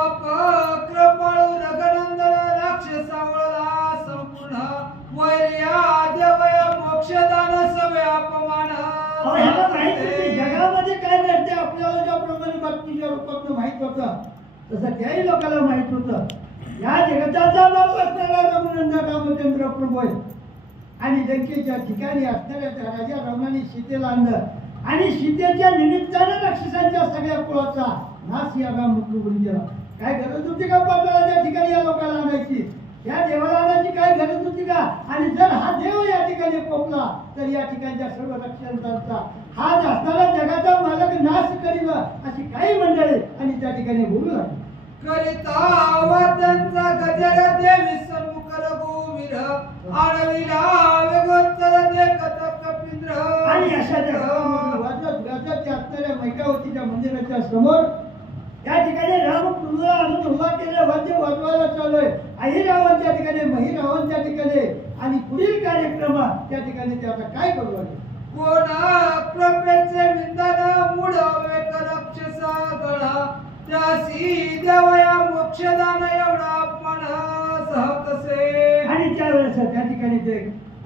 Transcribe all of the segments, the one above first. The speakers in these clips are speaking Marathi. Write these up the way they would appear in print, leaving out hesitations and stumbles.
पाप कृपाळू रघुनंदन राक्षसावळला संपूर्ण वैर्या देवया मोक्षदान सवे अपमान जगामध्ये काय घडते आपल्याला ज्याप्रमाणे बातमीच्या रूपात माहित होतं तसं त्याही लोकांना माहित होतं. या जगताचा बाप असणारा रघुनंदन रामचंद्र प्रभू आहे आणि लंकेच्या ठिकाणी असणाऱ्या त्या राजा रामाने सीतेला आणलं आणि सीतेच्या निमित्तानं राक्षसांच्या सगळ्या कुळाचा नाश या राम प्रभूने केला. काय गरज होती का पाताळाच्या ठिकाणी या लोकांना आणायची? या देवाला आणायची काय गरज होती का? आणि जर हा देव या ठिकाणी पोचला तर या ठिकाणच्या सर्व राक्षसांचा हा असणारा जगाचा मालक नाश करील अशी काही मंडळी आणि त्या ठिकाणी बोलू लागली. करिता वाद्यांचा गजर देवी सम्मुख रघुवीर आडविला वेगोत्तर देखत कपिंद्र. आणि अशा जगामध्ये वाजत गाजत त्या असणाऱ्या मैकावतीच्या मंदिराच्या समोर त्या ठिकाणी रामप्रभूला आणून उभा केलं. वाद्य वाजवायला चालू आहे. अहिरावण त्या ठिकाणी, महिरावण त्या ठिकाणी आणि पुढील कार्यक्रम त्या ठिकाणी ते आता काय करू लागले? कोणा कृपेचे विंदन मुडवे राक्षसा गळा त्यासी देवया मोक्षदान एवढा पण सहकसे. आणि त्यावेळेस त्या ठिकाणी ते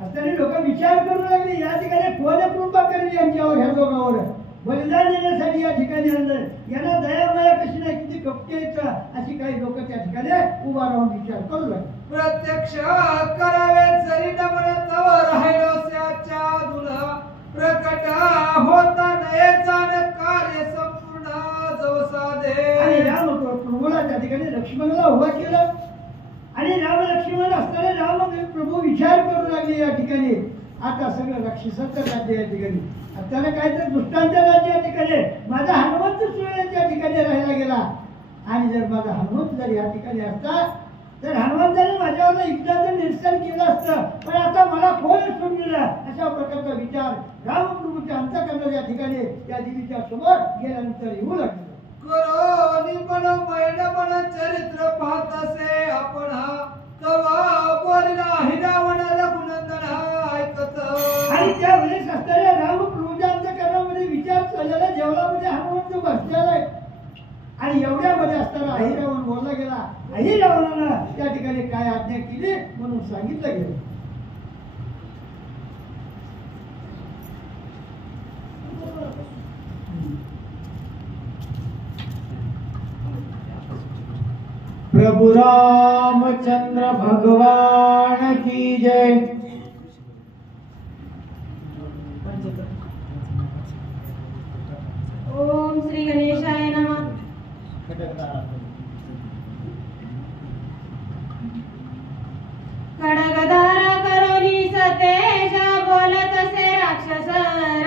असताना लोक विचार करू लागले या ठिकाणी कोण कृपा करेल यांच्यावर, ह्या लोकांवर बलिदान देण्यासाठी या ठिकाणी आणलं. यांना दयामाया कशी नाही, किती कपटेचा अशी काही लोक त्या ठिकाणी उभा राहून विचार करू लागले. प्रत्यक्ष करावे जरी नमन तव राहिलो त्याच्या दुल प्रकट होता नये जाण कार्य संपूर्ण जवसादे. आणि राम प्रभूला त्या ठिकाणी लक्ष्मणाला उभा केलं आणि राम लक्ष्मण असताना राम प्रभू विचार करू लागले या ठिकाणी आता सगळं राक्षसाचं राज्य या ठिकाणी, त्याला काहीतरी दुष्टांचं राज्य या ठिकाणी, माझा हनुमंत त्या ठिकाणी राहायला गेला. आणि जर माझा हनुमंत जर या ठिकाणी असता तर हनुमंताने माझ्यावर युद्धाचं निरसन केलं असतं, पण आता मला कोण सोडलेलं अशा प्रकारचा विचार रामप्रभूच्या अंतःकरणात या ठिकाणी त्या देवीच्या समोर गेल्यानंतर येऊ लागले. करोनी पण मैडमन चरित्र पाहत असे आपण तवा बोलला हिरावण रघुनंदन ऐकत. आणि त्यावेळेस असताना रामप्रभूच्या अंतःकरणामध्ये विचार चाललेला जेवणामध्ये हनुमंत बसलेला आहे आणि एवढ्यामध्ये असताना अहिरावण बोलला गेला. अहिरावणानं त्या ठिकाणी काय आज्ञा केली म्हणून सांगितलं गेलं. प्रभु रामचंद्र भगवान की जय. ओम श्री गणेशाय नमः. खडगधार करोनी सतेज बोलत असे राक्षस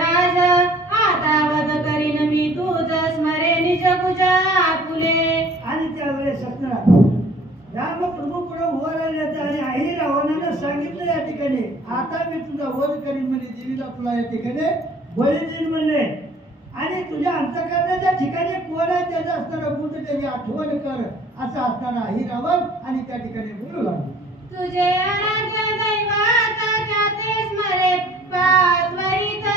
राज आता वध करीन मी तुझ स्मरे निज पूजा आपुले. आणि त्यावेळेस राम प्रभू पुढे उभा राहिल्याचं आणि अहिरावणानं सांगितलं या ठिकाणी आता मी तुझा वध करीन म्हणजे देवीला तुला या ठिकाणी बळी देईन म्हणले. आणि तुझ्या अंतःकरणाच्या ठिकाणी कोण आहे त्याचं असणारं बुद्ध त्याची आठवण कर असं असताना अहिरावण आणि त्या ठिकाणी बोलू लागले. तुझे आराध्य दैवत त्याते स्मरे पात्वरित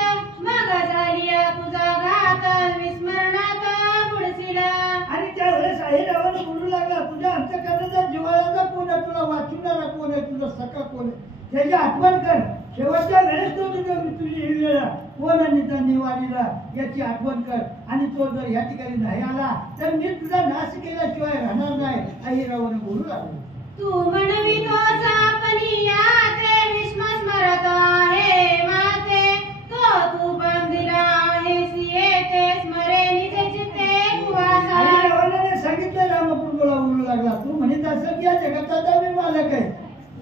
मग झालिया तुझा घात विस्मरणात बुडसिला. आणि त्यावेळेस अहिरावण बोलू लागला तुझ्या अंतःकरणाचा जिव्हाळ्याचा कोण आहे, तुला वाचवणारा कोण आहे, तुझा सखा कोण आहे त्याची आठवण कर. शेवटच्या वेळेस तो तुझी हिरलेला कोण आणि त्या निवारीला याची आठवण कर. आणि तो जर या ठिकाणी नाही आला तर मी तुझा नाश केल्याशिवाय राहणार नाही अहिरावण बोलू लागला. तू म्हणवितोस आपणी याते विस्म स्मरत आहे माते तो तू बांधिला आहे येते स्मरे निजे चित्ते कुवासा. अहिरावणाने सांगितलं रामप्रभूला बोलू लागला तू म्हणत असेल की या जगाचा मी मालक आहे,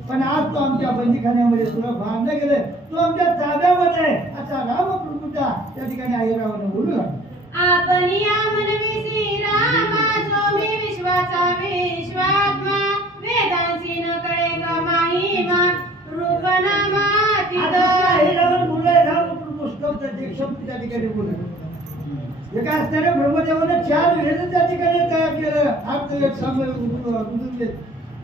पण आज तो आमच्या बंदीखान्यामध्ये तुला बांधलं गेलं, तू आमच्या ताब्यामध्ये आहे असा रामप्रभूचा त्या ठिकाणी अहिरावण बोलू लागला. आपण या मनविसी रामा जो मी विश्वाचा विश्वात्मा वेदांसी न कळे ग महिमा रूपनामा तिद. अहिरावण बोललाय रामप्रभू स्तोत्र ते शब्द त्या ठिकाणी बोलले. एका असणाऱ्या ब्रह्मदेवाने 4 वेद त्या ठिकाणी तयार केलं अर्थ एक सांगितले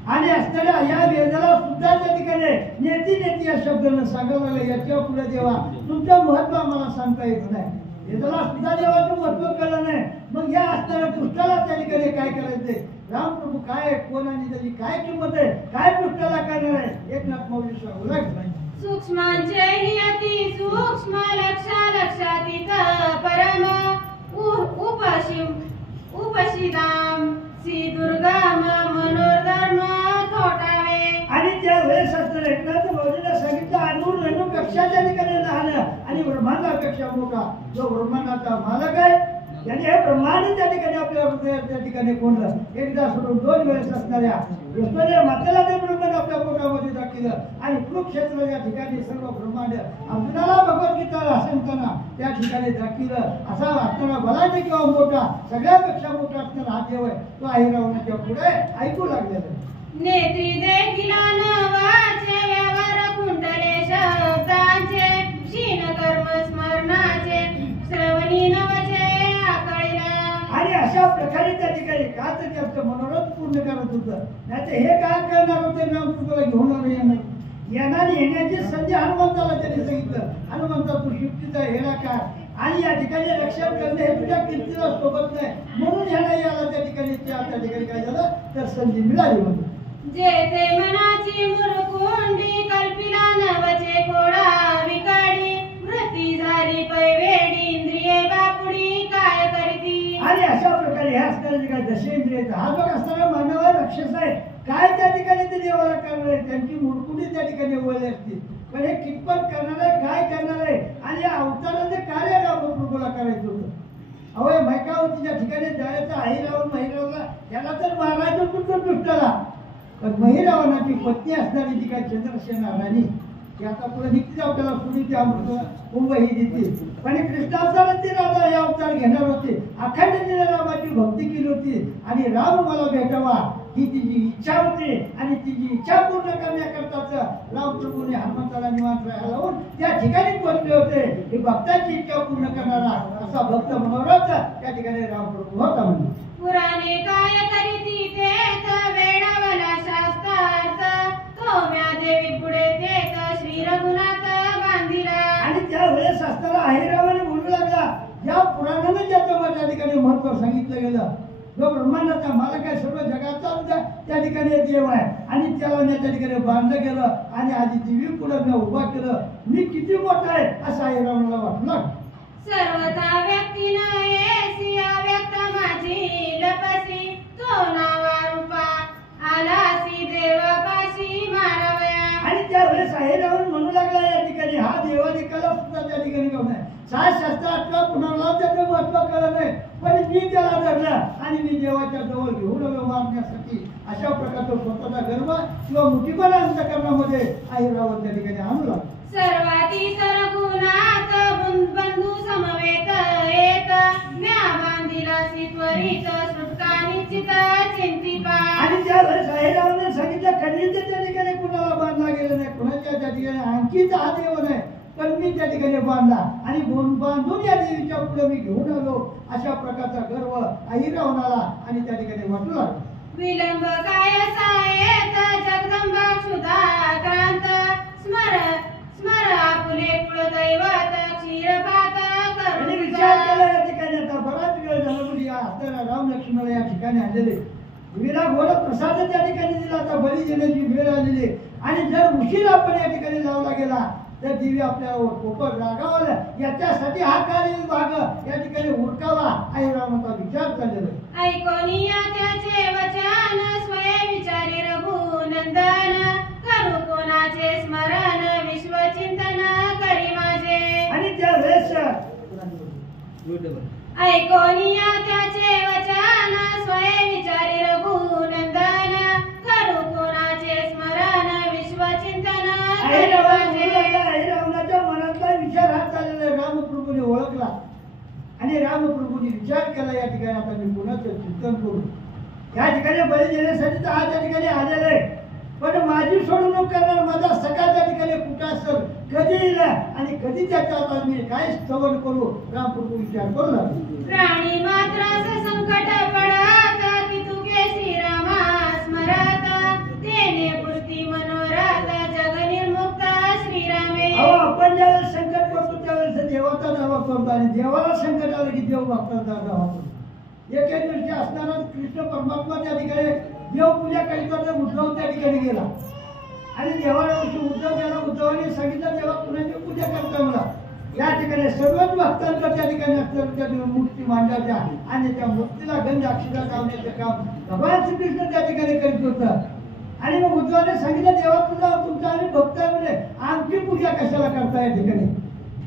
आणि असणाऱ्या या वेदाला सुद्धा त्या ठिकाणी नेती नेती या शब्दानं सांगावं लागलं. याच्या पुढे देवा तुमचं महत्व आम्हाला सांगता येत नाही. याला सुद्धा देवाचं महत्व कळलं नाही. मग या असणाऱ्या दुष्टाला त्या ठिकाणी काय करायचंय? रामप्रभू काय आहे, कोण आणि त्याची काय किंमत आहे, काय दुष्टाला करणार आहे? एकनाथ माऊली सांगू लागले. सूक्ष्मांचे हि अति सूक्ष्म लक्षातीत परम उपशिदाम श्री दुर्गम मनोधर्म थोटावे. आणि त्या वेळेस असताना एकनाथ माऊलीला सांगितलं अणु रेणू कक्षाच्या ठिकाणी लहान आणि ब्रह्मांडापेक्षा मोठा जो ब्रह्मांडाचा मालक आहे त्याने हे ब्रह्मांड त्या ठिकाणी आपल्या हृदयात त्या ठिकाणी कोणलं. एकदा सोडून 2 वेळेस असणाऱ्या कृष्णाने मातेला ते ब्रह्मांड आपल्या पोटामध्ये दाखवलं आणि कुरुक्षेत्र या ठिकाणी सर्व ब्रह्मांड अर्जुनाला भगवद्गीता सांगताना त्या ठिकाणी दाखवलं. असा असणारा बलाढ्य किंवा मोठा सगळ्यापेक्षा मोठा असणारा हा देव आहे तो अहिरावणाच्या पुढे ऐकू लागलेला आहे. नेत्री देखील नवाचे व्यवहार कुंडले शब्दांचे क्षीण कर्म स्मरणाचे श्रवणी नवचे आकळीला. आणि अशा प्रकारे त्या ठिकाणी का तर त्याचं मनोरथ पूर्ण करत होतं. नाहीतर हे काय करणार होते रामकृष्णाला घेऊन येणार येण्याची संधी हनुमंताला त्यांनी सांगितलं. हनुमंता तू शिफ्टीचा हेरा का आणि या ठिकाणी रक्षण करणे हे तुझ्या कीर्तीला सोबत नाही म्हणून ह्याला याला त्या ठिकाणी काय झालं तर संधी मिळाली म्हणून. जेथे मनाची मुरकुंडी कल्पिला नवचे कोडा विकाडी वृत्ती झाली पैवेडी इंद्रिये बापुडी काय करती. आणि अशा प्रकारे ह्या असणारे काय दशेंद्रिय हा जो असणारा मानव राक्षस आहे काय त्या ठिकाणी ते देवाला करणार आहे त्यांची मुरकुंडी त्या ठिकाणी वळली असते. पण हे कितपत करणार आहे काय करणार आहे आणि या अवताराचे कार्य रामप्रभूला करायचं होतं. अवय मैकावतीच्या ठिकाणी जायचं अहिरावण महिरावला त्याला तर मारायचं कुठं दुष्टाला. पण महिरावणाची पत्नी असणारी जी काय चंद्रसेना राणी ती आता पुढे निघतीच आपल्याला सुनीती अमृत कुंभ ही देते. पण कृष्णावतारात ती राधा हे अवतार घेणार होते. अखंड रामाची भक्ती केली होती आणि राम मला भेटावा ही तिची इच्छा होती आणि तिची इच्छा पूर्ण करण्याकरताच रामप्रभूने हनुमंताला निवांत राहायला लावून त्या ठिकाणी पोहोचले होते. ही भक्ताची इच्छा पूर्ण करणारा असा भक्त मनोरथ त्या ठिकाणी रामप्रभू होता. म्हणजे पुराणे काय करीती तेच वेडावला शास्त्रार्थ तो म्या देवी पुढे तेच श्री रघुनाथ बांधिला. आणि त्या वेळेस असताना अहिरावाने बोलू लागला या पुराणाने ज्याचं त्या ठिकाणी महत्व सांगितलं गेलं. जो ब्रह्मांडाचा मालक आहे सर्व जगाचा त्या ठिकाणी देव आहे आणि त्याला त्या ठिकाणी बांधलं गेलं आणि आधी दिवी पुढे मी उभा केलं. मी किती मोठा आहे असं अहिरावाला वाटलं. सर्वथा व्यक्ती न येसी अव्यक्त माझी लपसी तो नावा रूपा आलासी देवापाशी मारावया. आणि त्यावेळेस अहिरावण म्हणू लागला या ठिकाणी हा देवाधिकाला सुद्धा त्या ठिकाणी घेऊन आहे. 6 शास्त्रातला पुन्हा त्याचं महत्व कळलं नाही पण मी त्याला धरलं आणि मी देवाच्या जवळ घेऊन आलो मारण्यासाठी. अशा प्रकारचा स्वतःचा गर्व किंवा मोठीपणा अंतःकरणामध्ये अहिरावण त्या ठिकाणी आणू लागला. सर्वाती सरगुणात बंधू समवेत येत म्या बांधिलासी त्वरित सुटका निश्चित चिंतिपा. आणि त्यावेळेस अहिरावणे सांगितलं कधीच त्या ठिकाणी कुणाला बांधला गेलं नाही कुणाच्या त्या ठिकाणी आणखीच हा देव नाही पण मी त्या ठिकाणी बांधला आणि बांधून या देवीच्या पुढे मी घेऊन आलो. अशा प्रकारचा गर्व अहिरावणाला आणि त्या ठिकाणी वाटू लागला. विलंब काय सायेत जगदंबा क्षुधा क्रांत स्मर स्मर आपुले कुलदैवत क्षीरपात आणि करुणा. विचार केला या ठिकाणी आता बराच वेळ झाला म्हणजे असताना राम लक्ष्मण या ठिकाणी आलेले देवीला गोड प्रसाद त्या ठिकाणी दिला. आता बळी देण्याची वेळ आलेली आणि जर उशीर आपण या ठिकाणी लावला गेला तर देवी आपल्यावर पोपट रागावला. याच्यासाठी हा कार्य भाग या ठिकाणी उरकावा अहिरावणाचा विचार चाललेला आहे. ऐकोनिया त्याचे वचन स्वय विचारी रघुनंदन करू कोणाचे स्मरण विश्वचिंतन करी माझे. आणि त्यावेळेस ऐकोनिया त्याचे वचन स्वय विचारी रघुनंदन करू कोणाचे स्मरण विश्वचिंतन करी माझे. अहिरावणाच्या मनातला विचार हा चाललेला रामप्रभूने ओळखला आणि रामप्रभूने विचार केला या ठिकाणी आता मी पुण्याचं चिंतन करू. या ठिकाणी बळी देण्यासाठी तर हा त्या ठिकाणी आलेला आहे पण माझी सोडवणूक करणार माझा सगळा त्या ठिकाणी कुठं असेल कधी येईल आणि कधी त्याच्या आता मी काय स्तवन करू रामप्रभू विचार करू लागले. प्राणी मात्रास संकट पडत की तुगे श्रीरामा स्मरत तेने पूर्ती मनोरथ जग निर्मुक्त श्रीरामे. आपण ज्यावेळेस संकट करतो त्यावेळेस देवाचा दावा करतो आणि देवाला देव भक्ताचा वापर एके दृष्टी असणारा कृष्ण परमात्मा त्या ठिकाणी देवपूजा करीत उद्धव त्या ठिकाणी गेला आणि देवाला उद्धव गेला. उद्धवाने सांगितलं देवा कुणाची पूजा करता मला या ठिकाणी सर्वच भक्तांचा त्या ठिकाणी असणाऱ्या त्या मूर्ती मांडायच्या आणि त्या मूर्तीला गंध अक्षता लावण्याचं काम भगवान श्रीकृष्ण त्या ठिकाणी करीत होतं. आणि मग उद्धवाने सांगितलं देवा तुमचा आम्ही भक्त आहे म्हणजे आमची पूजा कशाला करता या ठिकाणी.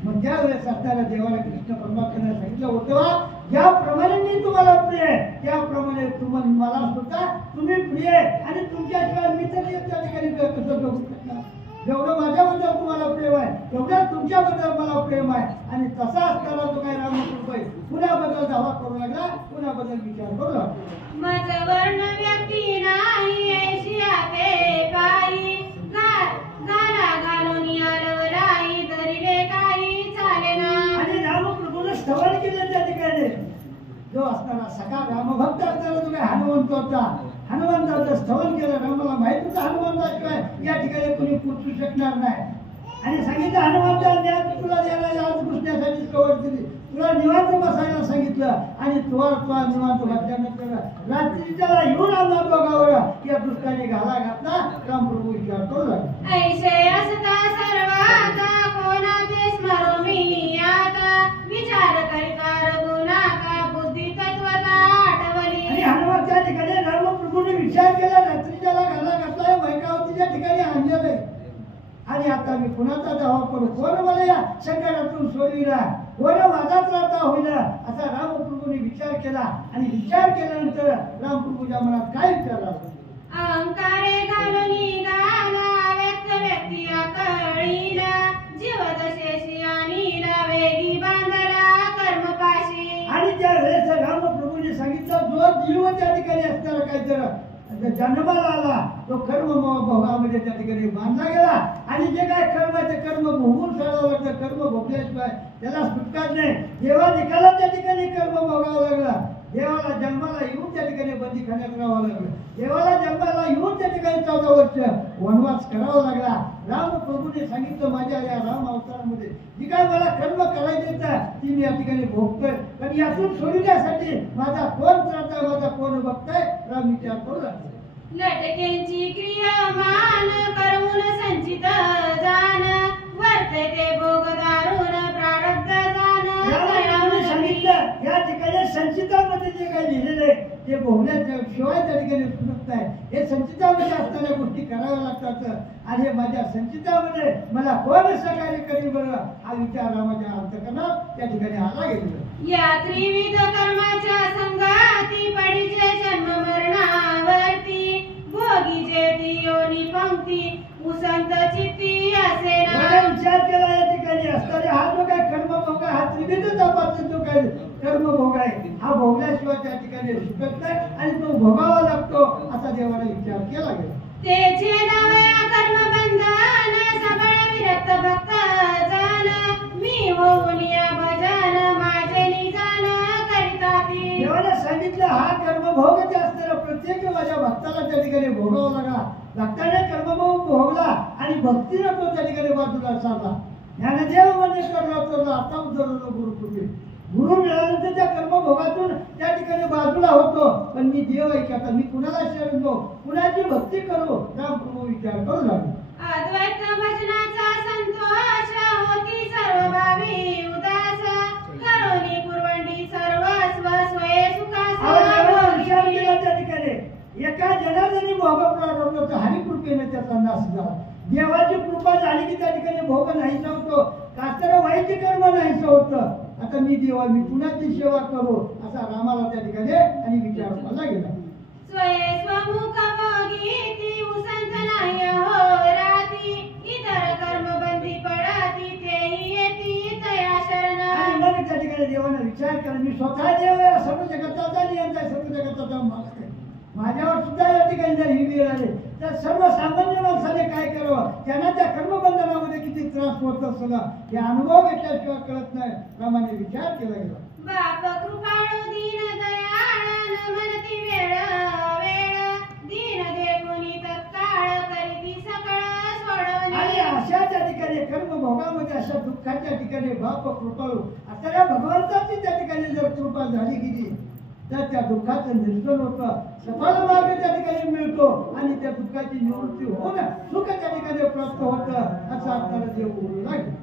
मग त्यावेळेस असताना देवाला कृष्ण परमात्म्याने सांगितलं उद्धवा ज्याप्रमाणे मी तुम्हाला प्रिय आहे त्याप्रमाणे तुम्हाला मला सुद्धा तुम्ही प्रिय आहे आणि तुमच्याशिवाय मी तरी त्या ठिकाणी कसं जगू शकणार. जेवढं माझ्याबद्दल तुम्हाला प्रेम आहे तेवढं तुमच्याबद्दल मला प्रेम आहे. आणि तसा असताना तो काय रामकृष्ण कुणाबद्दल दावा करू लागला कुणाबद्दल विचार करू लागला. मज वर्ण व्यक्ती नाही ऐशिया ते काही झाला घालून आलवलाई धरिले काही चालेना. आणि रामप्रभूने स्तवन केलं त्या ठिकाणी जो असताना सखा रामभक्त असताना जो काय हनुमंत होता हनुमंताचं स्तवन केलं. रामाला माहित होतं हनुमंताशिवाय या ठिकाणी कोणी पोचू शकणार नाही. आणि सांगितलं हनुमंता ज्ञान तुला द्यायला आज घुसण्यासाठी कवर दिली तुला निवांत बसायला सांगितलं आणि तुला निवांत बसल्यानंतर रात्री त्याला येऊन आणला बघावर या दुष्टाने घाला घातला. रामप्रभू विचार करू लागला ऐसे असता सर्वाता कोणाचे स्मरो मी आता विचार करिता रघुनाथा बुद्धी तत्वता आठवली. आणि हनुमान त्या ठिकाणी रामप्रभूने विचार केला रात्री त्याला घाला घातलाय वैकावतीच्या ठिकाणी आणलेलं आहे आणि आता मी कुणाचा दावा करू कोण मला या संकटातून सोडविला कोण माझाच राहता होईल असा रामप्रभूने विचार केला. आणि विचार केल्यानंतर रामप्रभूच्या मनात काय विचार आला अहंकारे घालून गाला व्यक्त व्यक्ती कळीला जीवत शेषी आणीला वेगी बांधला कर्मपाशी. आणि त्या वेळेस रामप्रभूने सांगितलं जो जीव त्या ठिकाणी असणारा काहीतरी जन्माला आला तो कर्म भोगामध्ये त्या ठिकाणी बांधला गेला. आणि जे काय कर्म आहे ते कर्म भोगून सोडावं लागतं. कर्म भोगल्याशिवाय त्याला सुटकाच नाही. देवा निकाला त्या ठिकाणी कर्म भोगावं लागलं. देवाला जन्माला येऊन त्या ठिकाणी बंदीखान्यात राहावं लागलं. देवाला जन्माला येऊन त्या ठिकाणी 14 वर्ष वनवास करावा लागला. रामप्रभूने सांगितलं माझ्या या राम अवतारामध्ये जी काय मला कर्म करायचे ती मी या ठिकाणी भोगतोय पण यातून सोडण्यासाठी माझा कोण त्रास आहे माझा कोण बघताय राम विचार करू लागला. लटकेंची क्रियामान करून संचित जाण वर्ते ते भोग दारुण प्रारब्ध जाण. रामाने सांगितलं या ठिकाणी संचितामध्ये जे काही लिहिलेलं आहे ते भोगण्याच्या शिवाय त्या ठिकाणी सुटत नाही. हे संचितामध्ये असणाऱ्या गोष्टी कराव्या लागतात आणि हे माझ्या संचितामध्ये मला कोण सहकार्य करेल बरं हा विचार रामाच्या अंतःकरणात त्या ठिकाणी आला गेलेला. या त्रिविध कर्माच्या संगाती पडिजे जन्म मरणावरती भोगीजे ती योनी पंक्ती उसंत चित्ती असे मला विचार केला या ठिकाणी असणारे हा जो काय कर्मभोग हा त्रिविध तपासचा जो काय कर्मभोग आहे हा भोगल्याशिवाय त्या ठिकाणी सुटत नाही आणि तो भोगावा लागतो असा देवाला विचार केला गेला. तेचे नवया कर्मबंधन सबळ विरक्त भक्त जान मी होऊन या भजन माझे निजान करिताती. देवाला सांगितलं हा कर्मभोग जे असणारा प्रत्येक माझ्या भक्ताला त्या ठिकाणी भोगावा लागला. भक्ताने कर्मभोग भोगला आणि भक्तीनं तो त्या ठिकाणी बाजूला सारला. ज्ञानदेव म्हणजे कर्म आता उद्धवलो गुरुकृपे गुरु मिळाल्यानंतर त्या कर्मभोगातून त्या ठिकाणी बाजूला होतो. पण मी देव आहे की आता मी कुणाला शरण जाऊ कुणाची भक्ती करू रामप्रभू विचार करू लागला. अद्वैत भजनाचा संतोष होती सर्व भावी उदास करोनी पुरवंडी सर्वस्व स्वये विचार सुखास. केला त्या ठिकाणी एका जनार्दनी भोग प्रारंभ हरिकृपेने त्याचा नाश झाला. देवाची कृपा झाली की त्या ठिकाणी भोग नाहीसा होतो. कास्तर वाईट कर्म नाहीसं होतं. आता मी देवा मी कुणाची सेवा करू असा रामाला त्या ठिकाणी आणि विचार मला गेला. स्वये स्वमुख भोगीती उसंत नाही हो राती इतर कर्मबंदी पडाती तेही येती तया शरण. आणि मग त्या ठिकाणी देवाने विचार केला मी स्वतः देव आहे सर्व जगताचा नियंता आहे सर्व जगताचा मालक आहे. माझ्यावर सुद्धा या ठिकाणी जर ही वेळ आली तर सर्वसामान्य माणसाने काय करावं त्यांना त्या कर्मबंधनामध्ये किती त्रास होत असला हे अनुभव घेतल्याशिवाय कळत नाही. रामाने विचार केला गेला. बाप कृपाळू दीन दयाळ न म्हणती वेळ वेळ दीन देगुनी तत्काळ करीती सकळ सोडवणे. आणि अशा त्या ठिकाणी कर्मभोगामध्ये अशा दुःखाच्या ठिकाणी बाप कृपाळू असणाऱ्या भगवंताची त्या ठिकाणी जर कृपा झाली गेली तर त्या दुःखाचं निरसन होतं, सफल मार्ग त्या ठिकाणी मिळतो आणि त्या दुःखाची निवृत्ती होऊन सुख त्या ठिकाणी प्राप्त होतं असं आपल्याला देव बोलू लागेल.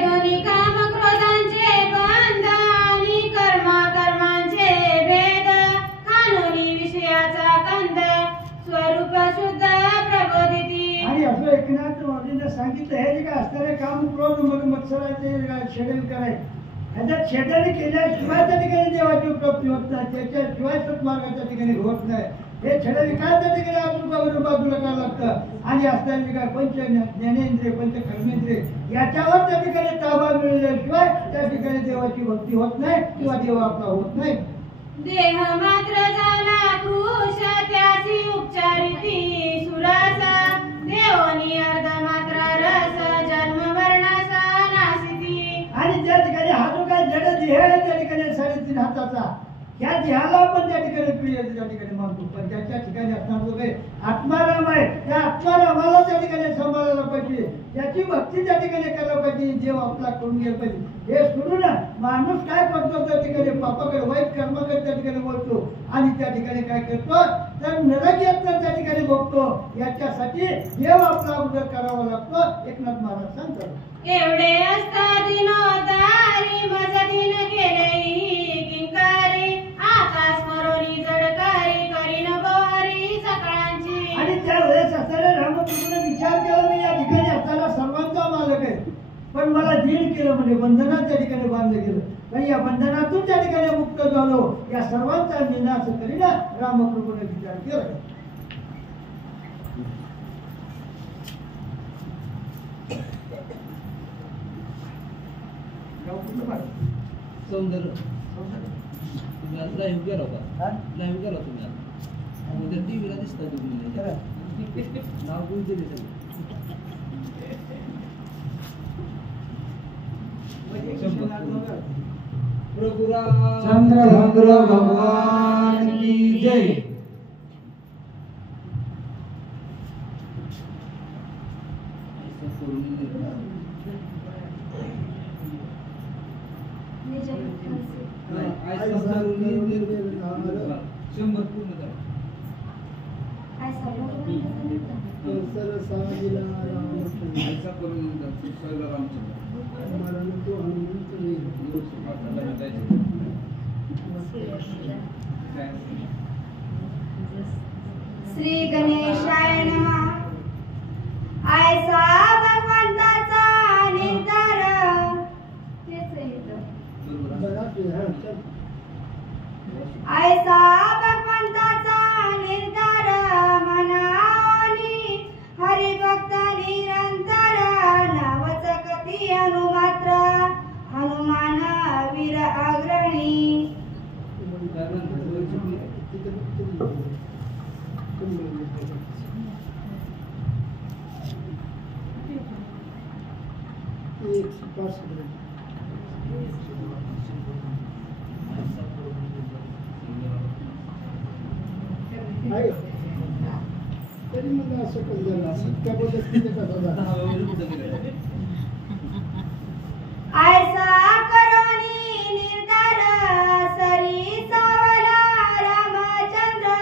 दोन्ही काम क्रोधांचे बंध आणि कर्मांचे भेद कानोनी विषयाचा कंद स्वरूप शुद्ध प्रबोधिती. आणि असं एकनाथ माऊलीने सांगितलं हे जे काय असणारे काम क्रोध मग मत्सराचे छेदन करायचे ह्याच्यात छेदन केल्याशिवाय त्या ठिकाणी देवाची प्राप्ती होत नाही, त्याच्याशिवाय सत्मार्गाच्या ठिकाणी होत नाही. हे छेद विकाराच्या ठिकाणी आपण बाजूला करावं लागतं आणि असणारे काय पंच ज्ञानेंद्रिय पंच कर्मेंद्रिय याच्यावर त्या ठिकाणी ताबा मिळाल्याशिवाय त्या ठिकाणी देवाची भक्ती होत नाही किंवा देव आपला होत नाही. देह मात्र झाला कृश त्याची उपचारिती सुरासा देवनी अर्ध मात्र रस जन्म मरणाचा नासिती. आणि त्या ठिकाणी हा जो काय जड देह आहे त्या ठिकाणी 3.5 हाताचा या देहाला पण त्या ठिकाणी प्रिय त्या ठिकाणी मानतो, पण ज्याच्या ठिकाणी असणार जो काही आत्माराम आहे त्या आत्मारामाला त्या ठिकाणी सांभाळायला पाहिजे, त्याची भक्ती त्या ठिकाणी करायला पाहिजे, देव आपला करून घ्यायला पाहिजे. हे सोडून माणूस काय करतो त्या ठिकाणी पापाकडे वाईट कर्माकडे त्या ठिकाणी बोलतो आणि त्या ठिकाणी काय करतो तर नरक यत्न त्या ठिकाणी बघतो. याच्यासाठी देव आपला उदर करावा लागतो. एकनाथ महाराज सांगतात एवढे असता दिनोदारी मज दिन केले किंकारी आता स्मरोनी जडकारी करीन बोहरी सकाळची. आणि त्यावेळेस असताना रामकृष्ण विचार केला मी या ठिकाणी असताना सर्वांचा मालक आहे, पण मला दीन केलं म्हणजे बंधनात त्या ठिकाणी बांधलं गेलं, पण या बंधनातून त्या ठिकाणी मुक्त झालो. या सर्वांचा विनाश करीना रामकृष्ण विचार केला. सौंदर्य तुम्ही आज लाईव्ह गेला होता, लाईव्ह गेला तुम्ही आज उद्या टीव्हीला दिसता तुम्ही नाव कोण दिले प्रभु चंद्रभद्र भगवान की जय. नाही, आयसा करुणी निर्धार 100 पूर्ण करा. आयसा करुणी निर्धार सगळं रामचंद्र श्री गणेशाय नमः. आयसा भगवंताचा निर्धार. आयसा भगवंताचा निर्धार मनानी हरिभक्त निरंतर नावच कथी अनुमात्र हनुमान वीर अग्रणी. तरी मला असं कळलं सत्याबद्दल किती कसा आयसा करोनी निर्धार सरी सावला रामचंद्र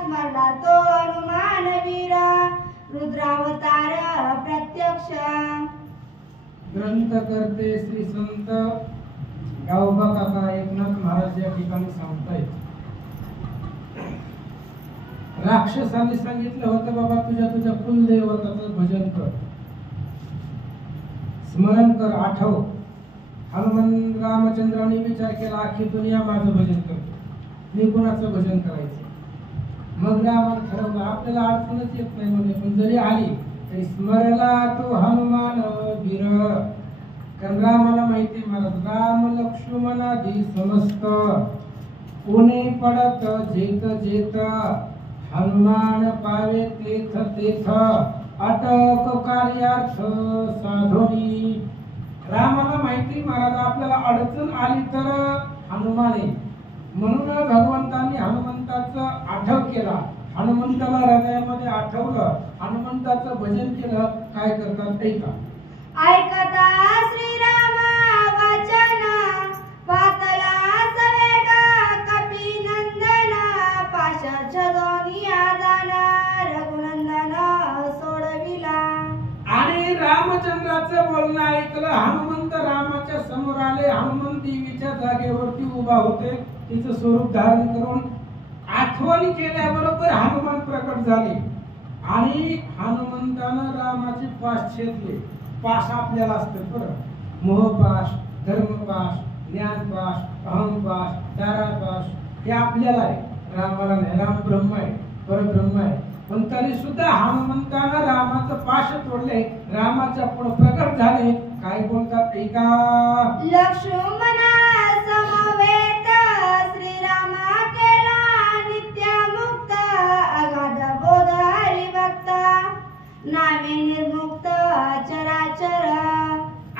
स्मरला तो हनुमान वीर रुद्रावतार प्रत्यक्ष. ग्रंथ करते श्री संत गावोबा काका एकनाथ महाराज या ठिकाणी सांगतायत. राक्षसांनी सांगितलं होतं बाबा तुझ्या कुलदेवताचं भजन कर, स्मरण कर, आठव. हनुमान रामचंद्रांनी विचार केला अख्खी दुनिया माझं भजन करतो, मी कुणाचं भजन करायचं. मग रामानं ठरवलं आपल्याला अडचणच येत नाही म्हणजे, पण जरी आली तरी स्मरला तो हनुमान वीर. कारण रामाला माहिती महाराज राम लक्ष्मणादी समस्त कोणी पडत जेत जेत हनुमान पावे तेथ तेथ अटक कार्यार्थ साधोनी. रामाला माहिती महाराज आपल्याला अडचण आली तर हनुमान आहे, म्हणून भगवंतांनी हनुमंताचं आठव केला, हनुमंताला हृदयामध्ये आठवलं, हनुमंताचं भजन केलं. काय करतात ऐका. ऐकता श्रीराम वचन पातला सवेग कपिनंदन पाशाच्या दोन्ही आदाना रघुनंदन सोडविला. आणि रामचंद्राचं बोलणं ऐकलं. हनुमंत रामाच्या समोर आले. हनुमंत देवीच्या जागेवरती उभा होते, तिचं स्वरूप धारण करून आठवण केल्याबरोबर हनुमान प्रकट झाले आणि हनुमंतानं रामाचे पाश छेदले. पाश आपल्याला असतं बरं, मोहपाश, धर्मपाश, ज्ञानपाश, अहमपाश, तारापाश हे आपल्याला आहे. रामाला नाही, राम ब्रह्म आहे, परब्रह्म आहे. पण तरी सुद्धा हनुमंतानं रामाचं पाश तोडले, रामाच्या पुढे प्रकट झाले. काय बोलतात ऐका. लक्ष्मणा समवेत श्रीरामा केला नित्य मुक्त अगाध बोध हरिभक्त नामे निर्मुक्त चराचर.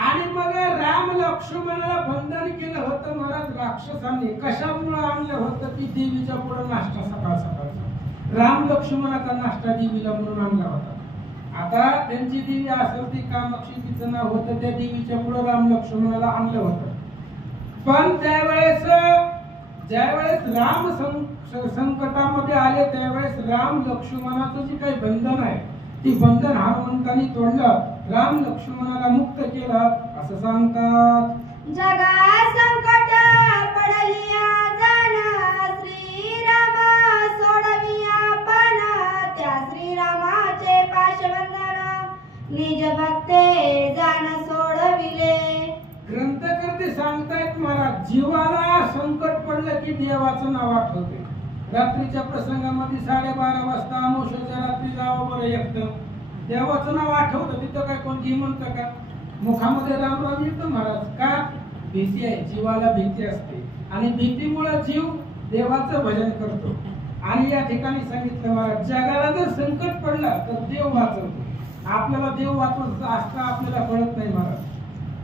आणि मग राम लक्ष्मणाला बंधन केलं होतं महाराज राक्षसांनी. कशामुळे आणलं होतं की देवीच्या पुढे नाश्ता सकाळ सकाळचा. राम लक्ष्मणाचा नाश्ता देवीला म्हणून आणला होता. आता त्यांची देवी असेल ती कामाक्षी, तिचं नाव होतं, त्या देवीच्या पुढे राम लक्ष्मणाला आणलं होतं. पण ज्यावेळेस राम संकटामध्ये आले त्यावेळेस राम लक्ष्मणाचं जे काही बंधन आहे ती बंधन हनुमंतांनी तोडलं, राम लक्ष्मणाला मुक्त केलं असं सांगतात. जगा संकट पडलिया जाण श्रीराम सोडविया पण त्या श्रीरामाचे पाशबंधन निज भक्ते जाण सोडविले. ग्रंथकर्ते सांगतायत महाराज जीवाला संकट पडलं की देवाचं नाव आठवते. रात्रीच्या प्रसंगामध्ये 12:30 वाजता अमावस्येच्या रात्री जावं बरं एकटं, देवाचं नाव आठवतं. तिथं काय कोणती म्हणतं का मुखामध्ये राम राम येतं महाराज. का भीती आहे, जीवाला भीती असते आणि भीतीमुळे जीव देवाचं भजन करतो. आणि या ठिकाणी सांगितलं महाराज जगाला जर संकट पडलं तर देव वाचवतो. आपल्याला देव वाचवत असतं आपल्याला कळत नाही महाराज.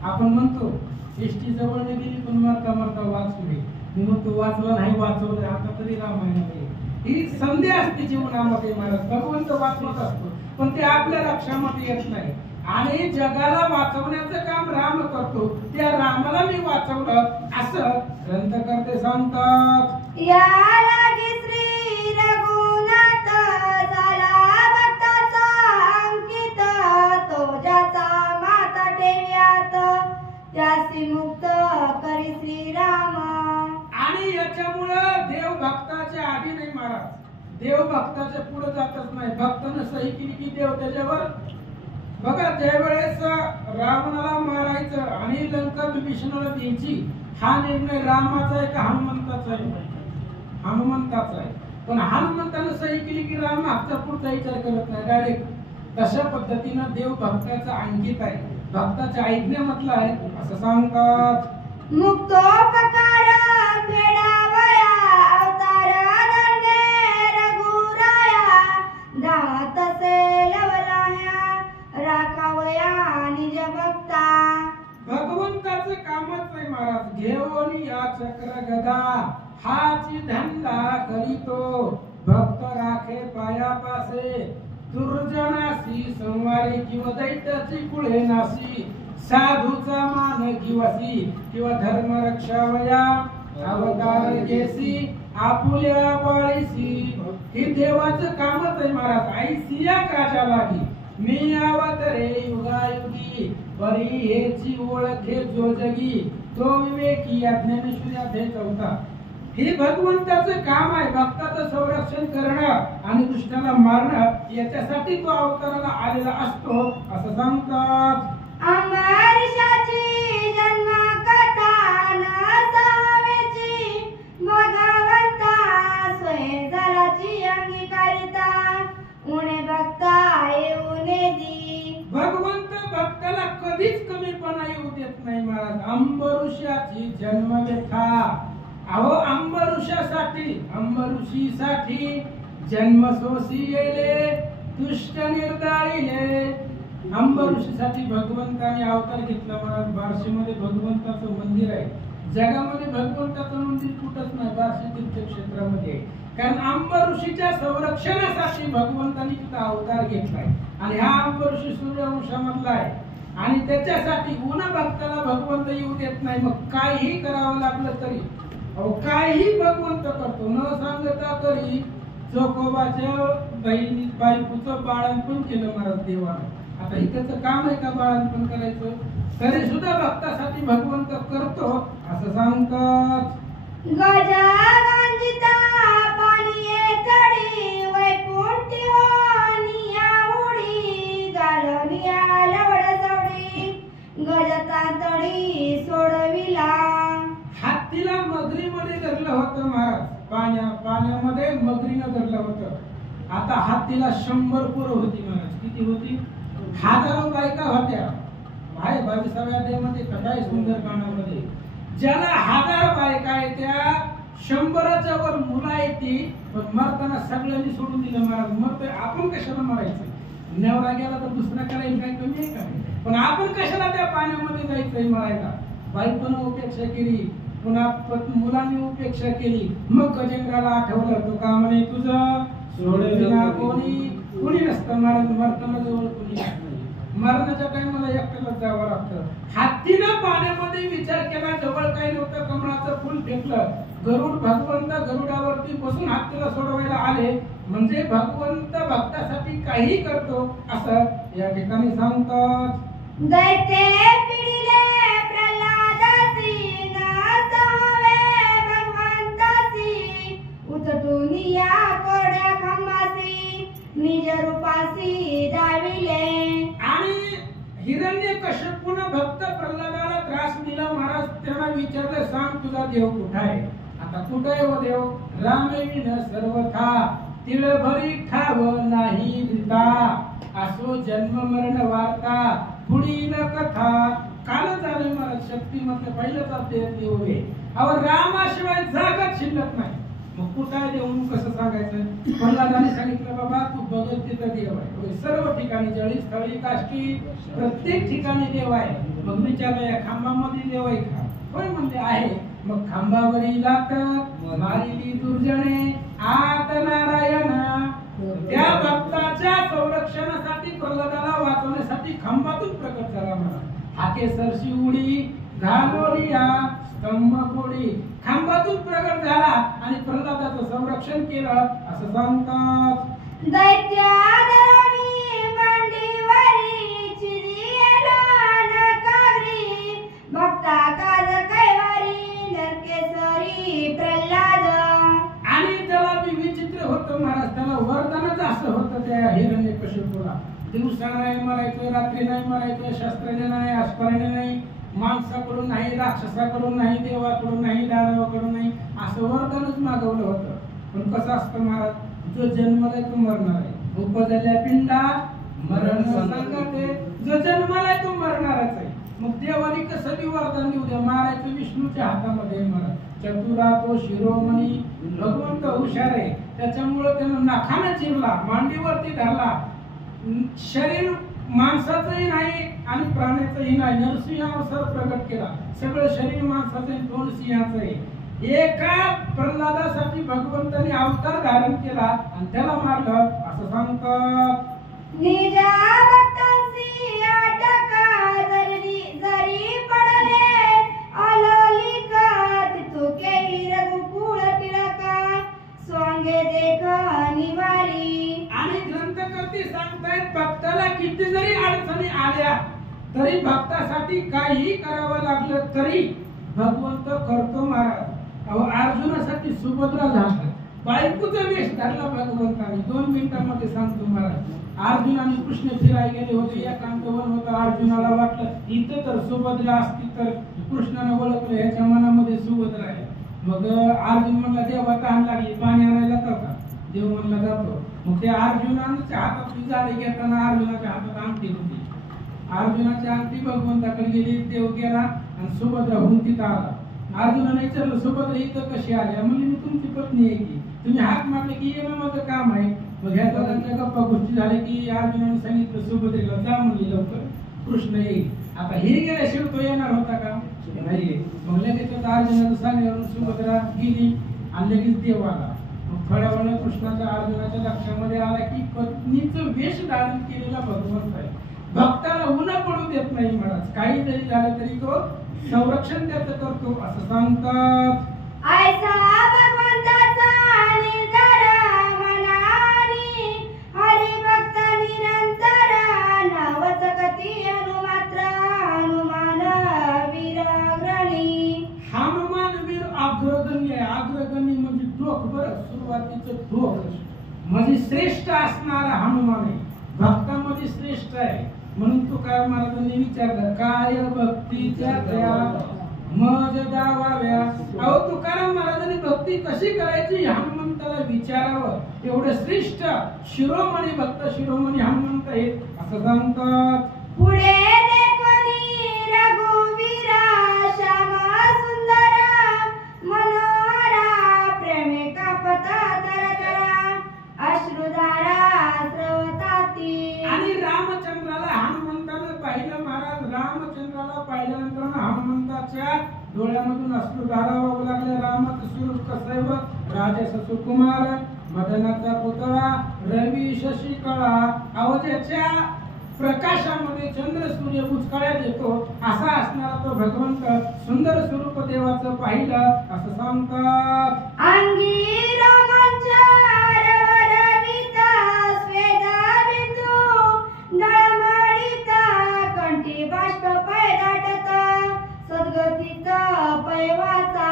आपण म्हणतो एसटी जवळने गेली पण मरता मरता वाचले, मी म्हणतो वाचलं नाही वाचवलं आता तरी रामायण. ही संधी असते जीवनामध्ये महाराज. भगवंत वाचवत असतो पण ते आपल्या लक्षामध्ये येत नाही. आणि जगाला वाचवण्याचं काम राम करतो. त्या रामाला मी वाचवलं असं ग्रंथकर्ते सांगतात. या लागी श्री रघुनाथ झाला भक्ताचा अंकित, तो ज्याचा माता ठेव्यात त्यासी मुक्त करी श्रीराम. आणि याच्यामुळं देव भक्ताच्या आधी नाही महाराज, देव भक्ताच्या पुढे जातच नाही. भक्तानं सही केली की देव त्याच्यावर. बघा त्यावेळेस रावणाला मारायचं आणि लंका विभीषणाला द्यायची, हा निर्णय रामाचा आहे का हनुमंताचा आहे? हनुमंताचा आहे. पण हनुमंतानं सही केली की राम मागचा पुढचा विचार करत नाही, डायरेक्ट. तशा पद्धतीनं देव भक्ताचा अंकित आहे, भक्ताच्या ऐकण्यामधला आहे असं सांगतात. मुक्तोपकार फेडावया अवतार धरणे रघुराया, दातसे लवलाया राखावया निज भक्ता. भगवंताचं कामच नाही महाराज, घेऊन या चक्र गदा हाची धंदा करीतो, भक्त राखे पायापासे दुर्जनासी संवारी किंवा दैत्याची कुळे नासी, साधूचा मान किंवासी किंवा धर्म रक्षावया अवतार घेसी आपुल्या पाळीसी. हे देवाचं कामच आहे महाराज. ऐसी या काजा लागी मी अवतरे युगायुगी, परी हेची ओळखे जो जगी, तो विवेकी या ज्ञानेश्वरी अध्याय 4. हे भगवंताचं काम आहे, भक्ताचं संरक्षण करणं आणि दुष्टाला मारणं, याच्यासाठी तो अवताराला आलेला असतो असं सांगतात. अमरशाची जन्म कथा न सहावेची, भगवंता स्वयं जलाची अंगीकारिता, उणे भक्ता येऊने दी. भगवंत भक्ताला कधीच कमीपणा येऊ देत नाही महाराज. अंबऋषाची जन्मव्यथा, अहो अंबऋषासाठी अंबऋषीसाठी जन्म सोसी येले, दुष्ट निर्दाळीले. अंबऋषीसाठी भगवंताने अवतार घेतला महाराज. बार्शीमध्ये भगवंताचं मंदिर आहे. जगामध्ये भगवंताचं मंदिर कुठंच नाही, बार्शी तीर्थक्षेत्रामध्ये. कारण अंबऋषीच्या संरक्षणासाठी भगवंताने तिथं अवतार घेतलाय आणि हा अंबऋषी सूर्यवंशामधला आहे. आणि त्याच्यासाठी गुण भक्ताला भगवंत येऊ देत नाही. मग काही करावं लागलं तरी, अहो काही भगवंत करतो, न सांगता तरी चोकोबाच्या बहिणी बायकोचं बाळंपण केलं महाराज देवानं. आता इथं काम आहे का बाळंपण करायचं? तरी सुद्धा भक्तासाठी भगवंत करतो असं सांगतात. गजानंदिता पाणीये चढी, वैकुंठी होनिया उडी, गालनिया लवड चढी, गजता तडी सोडविला. हत्तीला मगरीमध्ये धरलं होतं महाराज, पाण्यामध्ये मगरीनं धरलं होतं. आता हत्तीला 100 पोरं होती महाराज. किती होती? हजारो बायका होत्या. 22व्या अध्यायामध्ये काय सुंदर कानामध्ये, ज्याला 1000 बायका आहेत त्या 100च्या वर मुलं येते. पण मरताना सगळ्यांनी सोडून दिलं महाराज. मरतोय आपण कशाला मरायचं? नवरा गेला तर दुसरा करायला काय कमी आहे का? पण आपण कशाला त्या पाण्यामध्ये जायचंय मरायला? बायकोनं उपेक्षा केली, पुन्हा मुलांनी उपेक्षा केली. मग गजेंद्राला आठवलं, तो का म्हणे तुझं सोडविना कोणी नसतं महाराज. मरताना जवळ कोणी नाही, मरणाच्या टाइमला एकट्याला जावं लागतं. हत्तीनं पाण्यामध्ये विचार केला, जवळ काही नव्हतं, कमळाचं फुल फेकलं. गरुड भगवंत गरुडावरती बसून हत्तीला सोडवायला आले. म्हणजे भगवंत भक्तासाठी काही करतो असं या ठिकाणी सांगतात. दैत्य पिढीले प्रल्हादासी, न सहावे भगवंतासी, उतटून या कोड्या खंबासी, निज रूपासी दाविले. आणि हिरण्यकश्यपूनं भक्त प्रल्हादाला त्रास दिला महाराज. त्यांना विचारलं, सांग तुझा देव कुठं आहे? आता कुठं आहे हो देव? रामेविन सर्वथा तिळभरी ठाव नाही दिता, असो जन्म मरण वार्ता पुढील कथा. कालच झालं महाराज. शक्ती म्हटलं पहिलंच आपले देव आहे. अहो रामाशिवाय जागाच शिल्लक नाही. मग कुठं देऊन कसं सांगायचं? प्रल्हादाने सांगितलं, बाबा तू बघत तिथं देव आहे. सर्व ठिकाणी जळी स्थळी काष्टी प्रत्येक ठिकाणी देव आहे. मग विचारलं, या खांबामध्ये देव आहे का? होय म्हणते आहे. मग खांबावरी लागतात मारिली दुर्जने आत नारायण, त्या भक्ताच्या संरक्षणासाठी प्रल्हादाला वाचवण्यासाठी खंबातून प्रकट झाला मला. हाके सरशी उडी घालोरिया स्तंभ कोडी, खांबातून प्रगट झाला आणि प्रल्हादाचं संरक्षण केलं असं सांगतात. दैत्याधरणी मांडीवरी चिरियला नकावरी, भक्ता काज कैवारी नरकेसरी प्रल्हाद. आणि त्याला मी विचित्र होतं महाराज, त्याला वरदानच असं होतं त्या हिरण्यकशिपूला. दिवसा नाही मरायचं, रात्री नाही मरायचं, शस्त्राने नाही, अस्त्राने नाही, माणसाकडून नाही, राक्षसाकडून नाही, देवाकडून नाही, दानवाकडून नाही, असं वरदानच मागवलं होतं. पण कसं असतं महाराज, जो जन्मलाय तो मरणार आहे. उपजल्या पिंडा मरण संगते, जो जन्मलाय तो मरणारच आहे. मग देवाने कसं बी वरदान देऊ द्या, मारायचं विष्णूच्या हातामध्ये. मरण चतुरा तो शिरोमणी, भगवंत हुशार आहे, त्याच्यामुळे त्यानं नाखाने चिरला, मांडीवरती धरला. शरीर माणसाचंही नाही आणि प्राण्याचंही नाही, नरसिंहावर प्रगट केला. सगळं शरीर माणसाचं आहे, तोंड सिंहाचं आहे. एका प्रल्हादासाठी भगवंताने अवतार धारण केला आणि त्याला मारलं असं सांगतात. निजा भक्तांची अटका जरी पडले, अलोलिका तुके रघुकुळ टिळका, स्वांगे देख निवारी. आणि ग्रंथकर्ते सांगतायत भक्ताला किती जरी अडचणी आल्या तरी भक्तासाठी काही करावं लागलं तरी भगवंत करतो महाराज. अर्जुनासाठी सुभद्रा झाला, बायकोचा वेश धरला भगवंताने. 2 मिनिटांमध्ये सांगतो महाराज. अर्जुन आणि कृष्ण फिरायला गेले होते, एकांत वन होता. अर्जुनाला वाटलं इथं तर सुभद्रा असती तर कृष्णाने ओळखलं ह्याच्या मनामध्ये सुभद्रा आहे. मग अर्जुन म्हणला देवा तहान लागली, पाणी आणायला जातो का? देव म्हणला जातो. मग त्या अर्जुनाच्या हातातली जाळी घेताना अर्जुनाच्या हातात अंगठी होती. अर्जुनाची अंगठी भगवंताकडे गेली, देव गेला आणि सुभद्रा होऊन तिथं आला. अर्जुनाने विचारलं सुभद्रा इथं कशी आल्या? म्हणजे मी तुमची पत्नी आहे की, तुम्ही हात मारले की येणं माझं काम आहे. मग ह्या दोघांच्या गप्पा गोष्टी झाल्या की अर्जुनाने सांगितलं सुभद्रेला जा म्हणली लवकर, कृष्ण येईल. आता हे गेल्याशिवाय तो येणार होता का? नाही. मग लगेच अर्जुनाचं सांगितलं, सुभद्रा गेली आणि लगेच देव आला. मग थोड्या वेळा कृष्णाच्या अर्जुनाच्या लक्षामध्ये आला की पत्नीचं वेश धारण केलेला भगवंत आहे. भक्ताला उन्हा पडू देत नाही महाराज, काही जरी झालं तरी तो संरक्षण त्याचं करतो असं सांगतात. ऐसा भगवंताचा निर्धार मनानी, हरिभक्त निरंतर नवचकती अनुमात्र हनुमान वीराग्रणी. हनुमान वीर अग्रगण्य आहे. अग्रगण्य म्हणजे टोक, बरं सुरुवातीचं टोक म्हणजे श्रेष्ठ असणारा हनुमान आहे, भक्तामध्ये श्रेष्ठ आहे. म्हणून तुकाराम महाराजांनी विचारलं काय भक्तीच्या त्या मज दावाव्या. अहो तुकाराम महाराजांनी भक्ती कशी करायची हनुमंताला विचारावं. एवढं श्रेष्ठ शिरोमणी भक्त शिरोमणी हनुमंत आहे असं सांगतात. पुढे देखोनी रघुवीरा श्यामा सुंदर, मनोहरा प्रेमे कापता तरतरा, अश्रुधारा स्रवताती. आणि रामचंद्राला हनुमंतानं पाहिलं महाराज. रामचंद्राला पाहिल्यानंतर हनुमंताच्या डोळ्यामधून अश्रुधारा वाहू लागल्या. रामाचं स्वरूप कसं आहे? राजस सुकुमार, मदनाचा पुतळा, रवी शशिकळा, अवजाच्या प्रकाशामध्ये चंद्र सूर्य उजळ्यात येतो असा असणारा तो भगवंत सुंदर स्वरूप देवाचं पाहिलं असं सांगतात. अंगी रोमांच रवरविता, स्वेदा बिंदू नळमळीता, कंठी बाष्प पैदाटता, सद्गतीचा पैवाचा.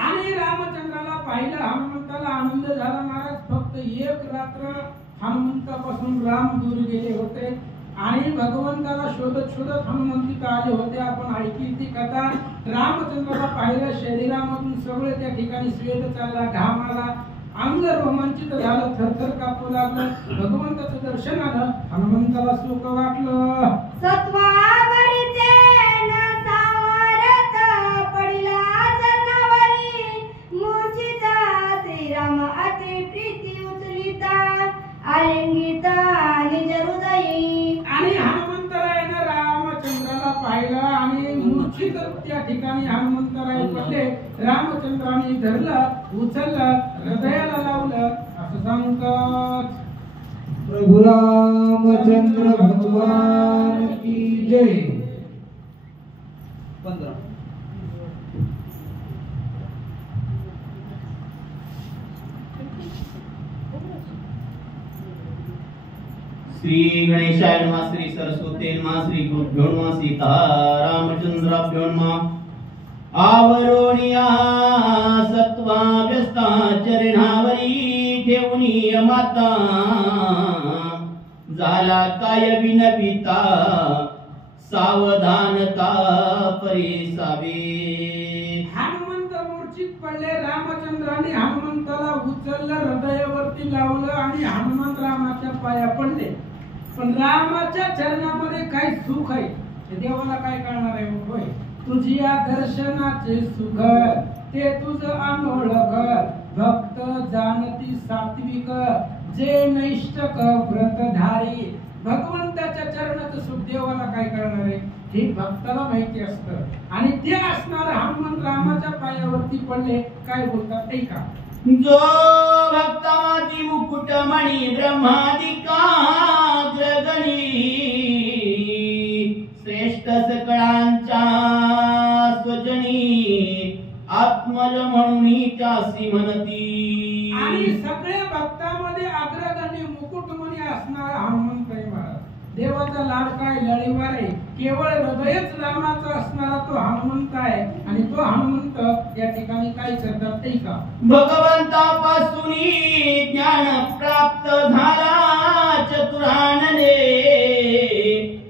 आणि रामचंद्राला पाहिलं हनुमंताला आनंद झाला महाराज. फक्त एक रात्र हनुमंतापासून राम दूर गेले होते आणि भगवंताला शोधत शोधत हनुमंत तिथं आले होते. आपण ऐकली ती कथा. रामचंद्राला पाहिलं, शरीरामधून सगळे त्या ठिकाणी स्वेद चालला, घाम आला, अंग रोमांचित झालं, थरथर कापू लागलं. भगवंताचं दर्शन आलं, हनुमंताला सुख वाटलं. सत्वावरिते न सावरत, पडिला चरणावरी मूर्छिता, श्रीराम अति प्रीती उचलिता, आलिंगिता निज हृदयी. आणि हनुमंतरायानं रामचंद्राला पाहिलं आणि मूर्छित त्या ठिकाणी हनुमंतराय पडले. रामचंद्राने धरलं, उचललं, हृदयाला लावलं असं सांगतात. प्रभु रामचंद्र भगवान की जय। 15 श्री गणेशाय नमः, श्री सरस्वती नमः, श्री गुरुभ्यो नमः, सीतारामचंद्राभ्यो नमः। आवरोणिया सत्वा व्यस्ता चरणावरी ठेवणी माता, झाला काय विनपिता सावधानता परिसावे। हनुमंत मूर्छित पडले, रामचंद्राने हनुमंताला उचललं, हृदयावरती लावलं आणि हनुमंत रामाच्या पाया पडले। पण रामाच्या चरणामध्ये काय सुख आहे ते देवाला काय कळणार आहे? होय, तुझ्या दर्शनाचे सुख ते तुझ अनोळख, भक्त जाणती सात्विक जे नैष्टक व्रतधारी। भगवंताच्या चरणाचं सुख देवाला काय करणार आहे हे भक्ताला माहिती असतं। आणि ते असणार हनुमंत रामाच्या पायावरती पडले, काय बोलतात ते का? जो भक्तादी मुकुटमणि ब्रह्मादिकाग्रगणी, श्रेष्ठ सकळांच्या स्वजनी आत्मज म्हणून त्यासी म्हणती। आणि सगळ्या भक्तामध्ये अग्रगण्य मुकुटमणी असणारा हनुमंत आहे महाराज। देवाचा लाडका आहे, लळीवार आहे, केवळ हृदयच रामाचा असणारा तो हनुमंत आहे। आणि तो हनुमंत या ठिकाणी काय करतात ते का? भगवंतापासून ज्ञान प्राप्त झाला चतुरानने,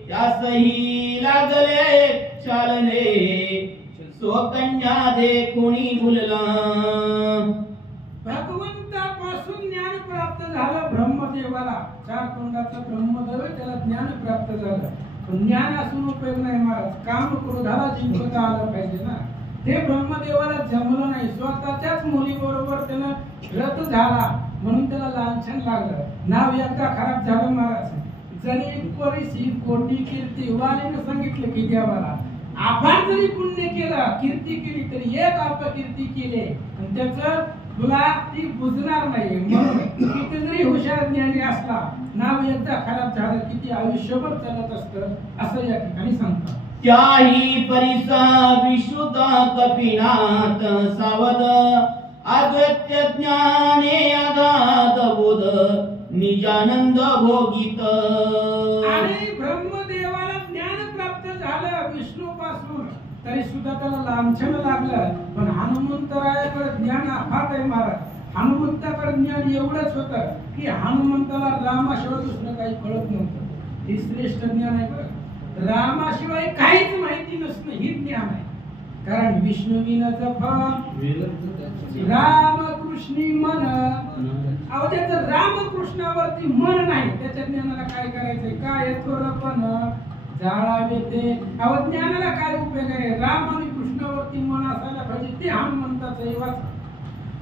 त्यासही लागले चालने स्वकन्या देखुनी भुलला। भगवंतापासून ज्ञान प्राप्त झालं ब्रह्मदेवाला, चार तोंडाचं ब्रह्मदेव त्याला ज्ञान प्राप्त झालं। पण ज्ञान असून उपयोग नाही महाराज, काम क्रोधाला जिंकता आलं पाहिजे ना। ते ब्रह्मदेवाला जमलं नाही, स्वतःच्याच मुलीबरोबर त्यानं रत झाला म्हणून त्याला लांछन लागलं, नाव एकदा खराब झालं महाराज। जरी परिसी कोटी कीर्ती, वालीनं सांगितलं की देवाला आपण जरी पुण्य केलं, कीर्ती केली तरी एक अपकीर्ती केली आणि त्याचं तुला ती बुजणार नाही। म्हणून किती जरी हुशार ज्ञानी असला, नाव एकदा खराब झालं किती आयुष्यभर चालत असतं असं या ठिकाणी सांगतात। त्याही परिसा विश्रुत कपिनाथ सावध, अद्वैत ज्ञाने अगाध बोध निजानंद भोगित। आणि ब्रह्मदेवाला ज्ञान प्राप्त झालं विष्णूपासून, तरी सुद्धा त्याला लांछन लागलं। पण हनुमंतरायाकडे ज्ञान अफाट आहे महाराज। हनुमंताकडे ज्ञान एवढंच होतं की हनुमंताला रामाशिवाय दुसरं काही कळत नव्हतं। हे श्रेष्ठ ज्ञान आहे बरं, रामाशिवाय काहीच माहिती नसणं ही ज्ञान आहे। कारण विष्णुविन जप रामकृष्णी मन, अहो त्याचं रामकृष्णावरती मन नाही, त्याच्या ज्ञानाला काय करायचंय? काय थोरपण जाळावे ते, अहो ज्ञानाला काय उपयोग आहे? राम आणि कृष्णावरती मन असायला पाहिजे, ते हनुमंताचं एवढं।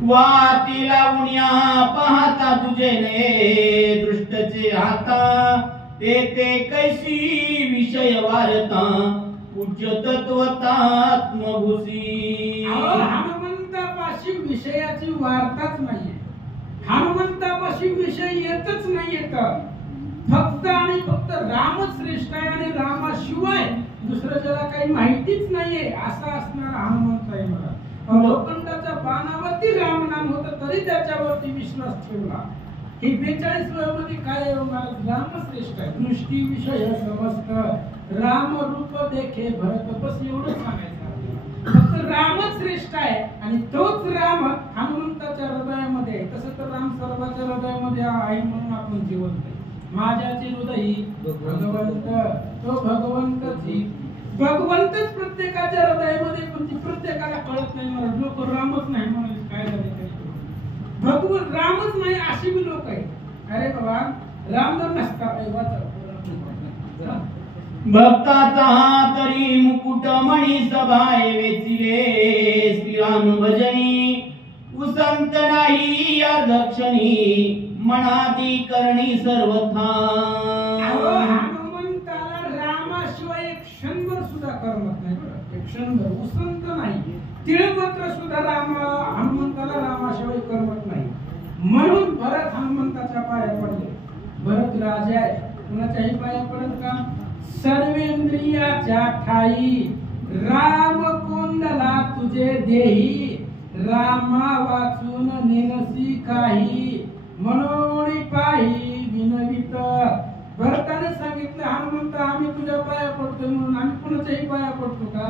वाती लावण्या पाहता तुझे ने दृष्टचे हाता, ते कैसी विषय वारता उच्च तत्वतात्मभूसी। हनुमंतापाशी विषयाची वार्ताच नाहीये, हनुमंतापाशी विषय येतच नाही येत। फक्त आणि फक्त रामच श्रेष्ठ आहे आणि रामाशिवाय दुसरं ज्याला काही माहितीच नाहीये असा असणारा हनुमंत आहे मला। लोखंडाच्या बाणावरती रामनाम होतं तरी त्याच्यावरती विश्वास ठेवला। ही 42 वयामध्ये काय आहे महाराज? राम श्रेष्ठ आहे, दृष्टी विषय समस्त राम रूप देखे भरत, बस एवढं सांगायचं आपल्याला। फक्त रामच श्रेष्ठ आहे आणि तोच राम हनुमंताच्या हृदयामध्ये आहे। तसं तर राम सर्वांच्या हृदयामध्ये आहे म्हणून आपण जिवंत आहे। माझ्याचे हृदय भगवंत, तो भगवंतच भगवंतच प्रत्येकाच्या हृदयामध्ये, पण ती प्रत्येकाला कळत नाही महाराज। लोक रामच नाही म्हणाले, काय झाले काय? भगवंत रामच नाही अशी बी लोक आहेत। अरे बाबा राम जर नसता भक्ताचा तरी मुकुटमणि सभाय वेचिले, श्रीराम भजनी उसंत नाही या दक्षिणी मनादी करणी सर्वथा। हनुमंताला रामाशिवाय एक क्षणभर सुद्धा करमत नाही बरं, एक क्षणभर उसंत नाही, तिळपत्र सुद्धा हनुमंताला रामाशिवाय करमत नाही। म्हणून भरत हनुमंताच्या पाया पडले भरत राजा आहे, कुणाच्याही पाया पडत का? सर्वेंद्रियाच्या ठाई राम कोंदला तुझे देही, रामा वाचून नेनसी काही, मनोणी पाही विनवित. भरताने सांगितलं हनुमंत आम्ही तुझ्या पाया पडतोय म्हणून आम्ही कुणाच्याही पाया पडतो का?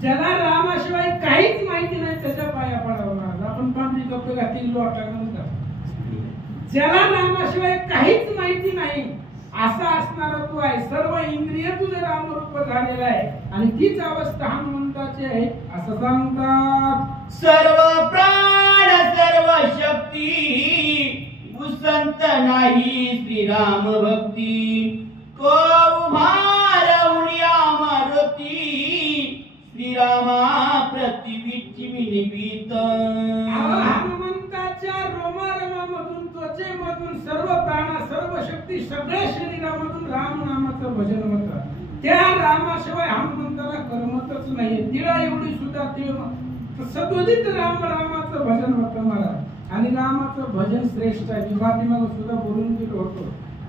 ज्याला रामाशिवाय काहीच माहिती नाही त्याच्या पाया पडावं महाराज. आपण पांढरी कपडे घातली लोटा नव्हता. ज्याला रामाशिवाय काहीच माहिती नाही असा असणारा तू आहे. सर्व इंद्रिय तुझं रामरूप झालेलं आहे आणि तीच अवस्था हनुमंताची आहे असं सांगतात. सर्व प्राण सर्व शक्ती उसंत नाही श्रीराम भक्ती, को उभारवूया मारुती, श्रीरामा प्रतिविची निमित्त. हनुमंताच्या रोमारमामधून त्वचेमधून सर्व प्राण सर्व शक्ती सगळ्या शरीरामधून राम नामाचं भजन होतं. त्या रामाशिवाय हनुमंताला करमतच नाहीये. तिळा एवढी सुद्धा तिळ सद्वदित राम रामाचं भजन होतं महाराज. आणि रामाचं भजन श्रेष्ठ आहे. मी पाठीमागं सुद्धा बोलून गेलो होतो.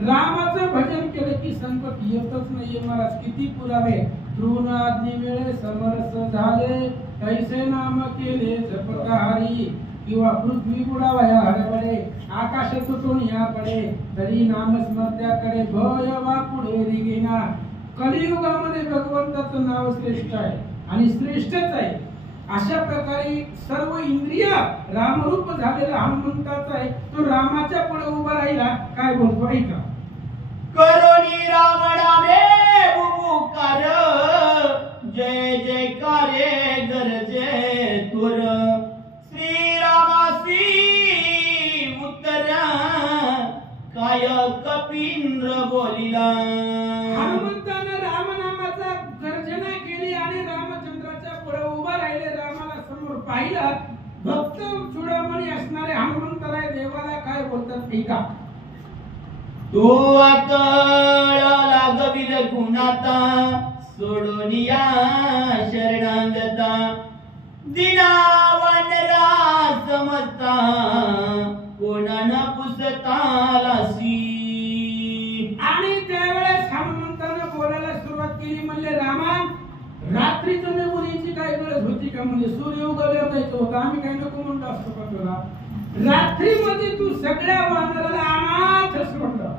रामाचं भजन केलं की संकट येतच नाहीये महाराज. किती पुरावे. तृण आज्ञे वेळे समरस झाले, कैसे नाम केले जपता हरी, किंवा पृथ्वी बुडावया हडबडे, आकाश तुटून या पडे, तरी नाम स्मरत्याकडे भय वा पुढे रिगेना. कलियुगामध्ये भगवंताचं नाव श्रेष्ठ आहे आणि श्रेष्ठच आहे. अशा प्रकारे सर्व इंद्रिय रामरूप झालेला हनुमंताचा आहे. तो रामाच्या पुढे उभा राहिला. काय बोलतो ऐका. करोनी राम नामे बुबुकार, जय जयकारे गरजे थोर, श्रीरामासी उत्तर काय कपींद्र बोलिला. हनुमंतानं रामनामाचा गर्जना केली आणि रामचंद्राच्या पुढे उभा राहिले. रामाला समोर पाहिलं. भक्त चुडामणी असणारे हनुमंतराय देवाला काय बोलतात ऐका. तू अकळ लागविल गुणाता, सोडोनिया शरणांगता, दिनावनरा समजता, कोणाना पुसता लासी. आणि त्यावेळेस हनुमंतानं बोलायला सुरुवात केली. म्हणले रामा, रात्रीचं निघून काय गरज होती का? म्हणजे सूर्य उगवल्यावर जायचं होतं. आम्ही काही नको म्हणतो असतो का तुला? रात्रीमध्ये तू सगळ्या वानराला अनाथ सोडलं.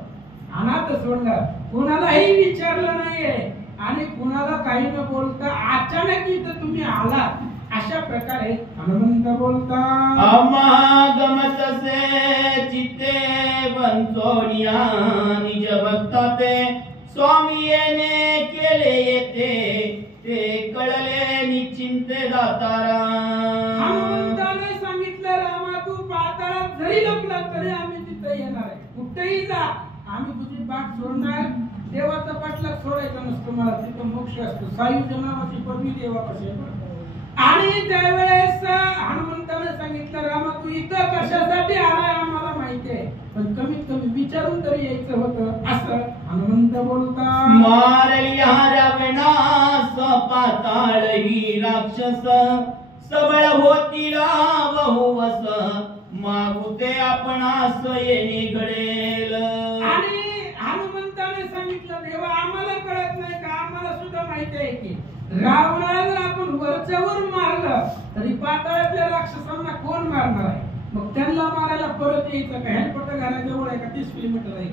अनाथ सोडलं. कोणालाही विचारलं नाहीये आणि कोणाला काही न बोलता अचानक इथं तुम्ही आलात. अशा प्रकारे हनुमंत बोलता. आम्हा गमतसे चित्ते बंचोनिया, निज भक्ता ते स्वामी येणे केले येते, ते कळले निश्चिंते दातारा. हनुमंताने सांगितलं रामा, तू पाताळात जरी लपला तरी आम्ही तिथे येणार आहे. कुठेही जा, आम्ही तुझी बाट सोडणार. देवाचा पाठलाग सोडायचा नसतो मला. तिथं मोक्ष असतो. सायुज्य नावाची पदवी देवापाशी आहे. आणि त्यावेळेस हनुमंताने सांगितलं रामा, तू इथं कशासाठी आलाय आम्हाला माहिती आहे, पण कमीत कमी विचारून तरी यायचं होतं. असं हनुमंत बोलता. मारल्या रावणास पाताळ ही राक्षस, सबळ होतीला बहुवस, मागुते आपणास येणे घडेल. आणि हनुमंताने सांगितलं देवा, आम्हाला कळत नाही का? आम्हाला सुद्धा माहिती आहे की रावणाला जर आपण वरच्यावर मारलं तरी पाताळातल्या राक्षसांना कोण मारणार आहे? मग त्यांना मारायला परत यायचं का? हेलपट्टा घालायला जवळ आहे का? 30 किलोमीटर आहे.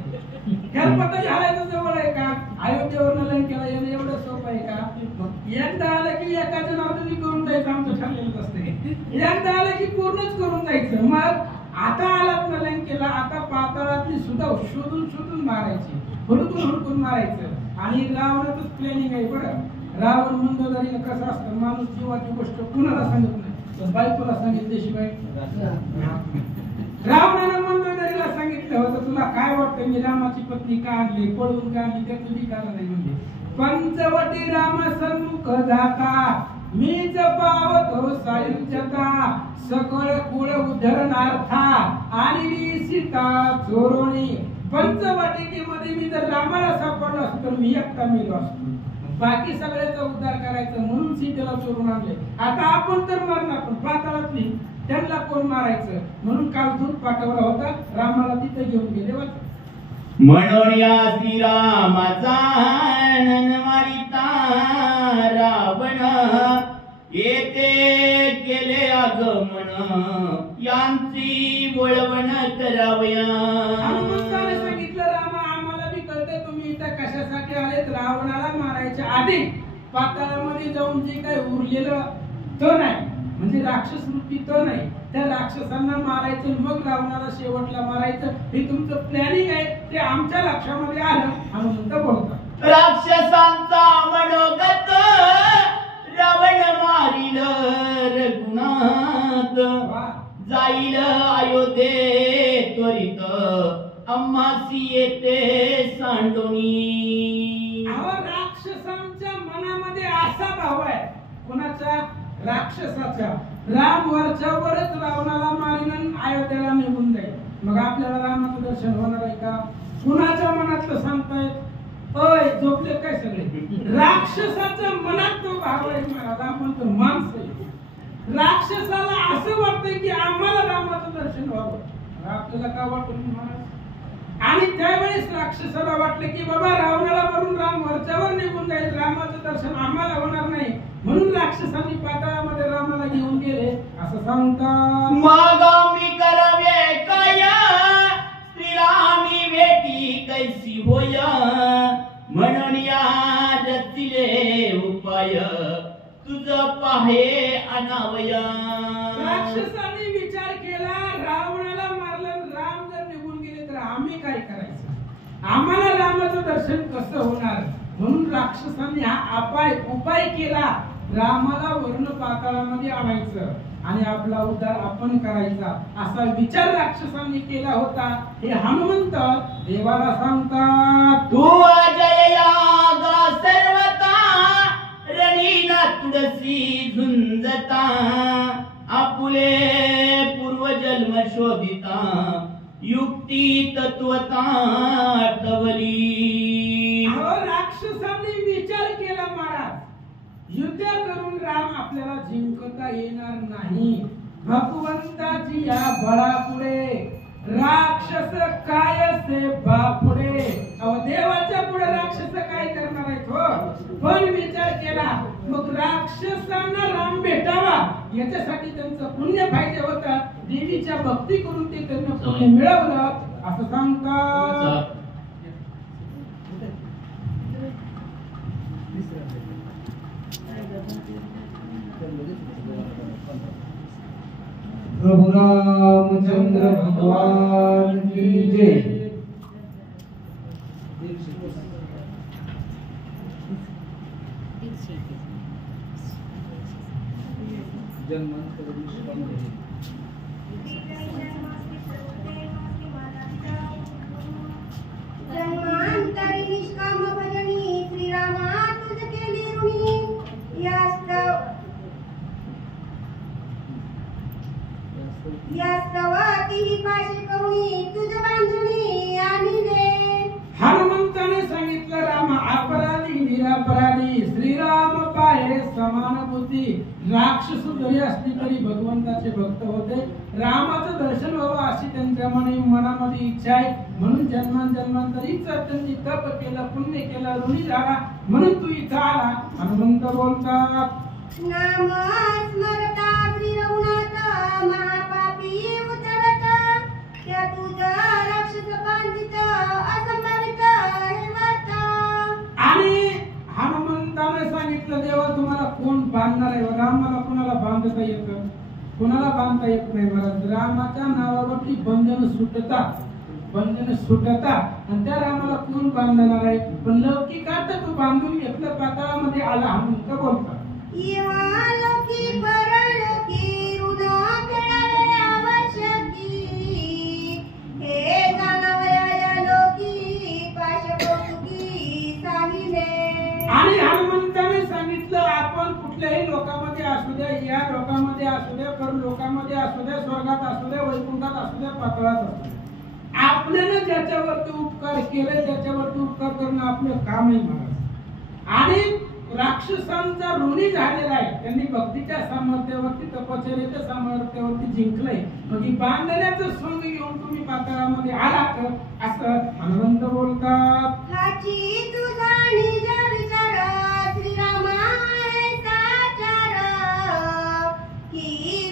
हेलपट्टा घालायचं जवळ आहे का? अयोध्येवरनं लंकेला येणं एवढं सोपं आहे का? मग एकदा आलं की एकाच्या नावाने करून जायचं. आमचं ठरलेलं असते. एकदा आलं की पूर्णच करून जायचं. मग आता आलात ना लंकेला, आता पाताळातली सुद्धा शोधून शोधून मारायची, हुडकून हुडकून मारायचं. आणि रावणाचंच प्लॅनिंग आहे बरं. रावण मंदोदरीनं कसं असतं, माणूस जीवाची गोष्ट कुणाला सांगत नाही, पण बायकोला सांगितल्याशिवाय. रावणानं मंदोदरीला सांगितलं होतं, तुला काय वाटतं मी रामाची पत्नी का आणली, पळवून का आणली, त्या तुझी कारण नाही. म्हणजे पंचवटी राम सन्मुख जाता, मीच पावतो सायुज्यता, सकळ कुळ उद्धरणार्था आणि सीता चोरोणी. पंचवाटिकेमध्ये मी जर रामाला सापडला असतो तर मी एकटा मेलो असतो. बाकी सगळ्याचा उद्धार करायचा म्हणून सीतेला चोरून आणले. आता आपण तर मरणार, पण पाताळातली त्यांना कोण मारायचं म्हणून काल दूत पाठवला होता. रामाला तिथे घेऊन गेले. म्हणून या श्रीरामाचा मारिता रावण येते केले आगमन यांची वळवण करावया. हनुमंताने सांगितलं रामा आम्हाला बी कळते तुम्ही इथं कशासाठी आलेत. रावणाला मारायच्या आधी पाताळामध्ये जाऊन जे काही उरलेलं तो नाही म्हणजे राक्षस वृत्ती तो नाही त्या राक्षसांना मारायचं मग रावणाला शेवटला मारायचं हे तुमचं प्लॅनिंग आहे ते आमच्या लक्षामध्ये आलं. हनुमंत बोलतात राक्षसांचा मनोगत रावण मारिल रघुनाथ जाईल अयोध्ये त्वरित अम्मासी येते सांडोनी. राक्षसांच्या मनामध्ये असा भाव आहे कोणाचा राक्षसाचा राम वरच्यावरच रावणाला मारीन अयोध्येला निघून जाईल. मग आपल्याला रामाचं दर्शन होणार आहे का? कुणाच्या मनातलं सांगतायत ओय झोपले काय सगळे राक्षसाच्या मनात तो भाव आहे. महाराज आपण तर माणसं आहे. राक्षसाला असं वाटतंय की आम्हाला रामाचं दर्शन व्हावं. आपल्याला का वाटत महाराज? आणि त्यावेळेस राक्षसाला वाटलं की बाबा रावणाला मारून राम वरच्यावर निघून जाईल रामाचं दर्शन आम्हाला होणार नाही म्हणून राक्षसांनी पाताळामध्ये रामाला घेऊन गेले असं सांगतात. मग मी करावे काय श्रीरामी भेटी कैसी होय म्हणून या रचिले उपाय तुझ पाहे अनावया. राक्षसांनी विचार केला रावणाला मारलं राम जर निघून गेले तर आम्ही काय करायचं आम्हाला रामाचं दर्शन कसं होणार म्हणून राक्षसांनी हा उपाय केला रामाला वर्ण पाताळामध्ये आणायचं आणि आपला उद्धार आपण करायचा असा विचार राक्षसांनी केला होता. हे हनुमंत देवाला सांगतात तू अजय यागा सर्वता रणीना तुळसी झुंजता आपुले पूर्वजन्म शोधिता युक्ती तत्वता आठवली. राक्षसांनी विचार केला महाराज युद्ध करून राम आपल्याला जिंकता येणार नाही. भगवंताची या बळापुढे राक्षस काय से बापुढे देवाच्या पुढे राक्षस काय करणार आहेत हो. पण विचार केला मग राक्षसांना राम भेटावा याच्यासाठी त्यांचं पुण्य पाहिजे होतं. देवीच्या भक्ती करून ते त्यांना पुण्य मिळवलं असं सांगतात. प्रभु रामचंद्र भगवान की जय. जन्मांतरी निष्काम भजनी श्रीरामा तुझ केली ऋणी यास्तवाती पाशी करुणी तुझ बांधुनी आणिले. हनुमंताने सांगितलं राम अपराधी निरपराधी श्रीराम पाहे समान बुद्धी. राक्षस जरी असली तरी भगवंताचे भक्त होते. रामाचं दर्शन व्हावं अशी त्यांच्या मनामध्ये इच्छा आहे म्हणून जन्मांतरीच त्यांनी तप केलं पुण्य केलं ऋणी झाला म्हणून तू इथं आला. हनुमंत बोलतात नाम स्मरता श्री रघुनाथ महापापी उतरत त्या तुझा राक्षस बांधित असंभावित हे वार्ता. आणि हनुमंताने सांगितलं देवा तुम्हाला कोण बांधणार आहे. रामाला कोणाला बांधता येतं कोणाला बांधता येत नाही. मला रामाच्या नावावरती बंधन सुटतात आणि त्या रामाला कोण बांधणार आहे. पण लौकिकात तू बांधून घेतलं पाताळामध्ये आला हनुमंत बोलतात लोकी परलोकी ऋण फेडावे आवश्यकी हे जाणवया लोकी पाशपोटुकी साहिले. आणि हनुमंताने सांगितलं आपण कुठल्याही लोकांमध्ये असू द्या या लोकांमध्ये असू द्या पर लोकांमध्ये असू द्या स्वर्गात असू द्या वैकुंठात असू द्या पाताळात असू द्या आपल्याला ज्याच्यावरती उपकार केले त्याच्यावरती उपकार करणं आपलं काम आहे महाराज. आणि राक्षसांचा ऋणी झालेला आहे. त्यांनी भक्तीच्या सामर्थ्यावरती तपश्चर्याच्या सामर्थ्यावरती जिंकलंय. मग ही बांधण्याचं सोंग घेऊन तुम्ही पाताळामध्ये आलात असं हनुमंत बोलतात. हाची तुझा निज विचार श्रीरामा आहे साचार की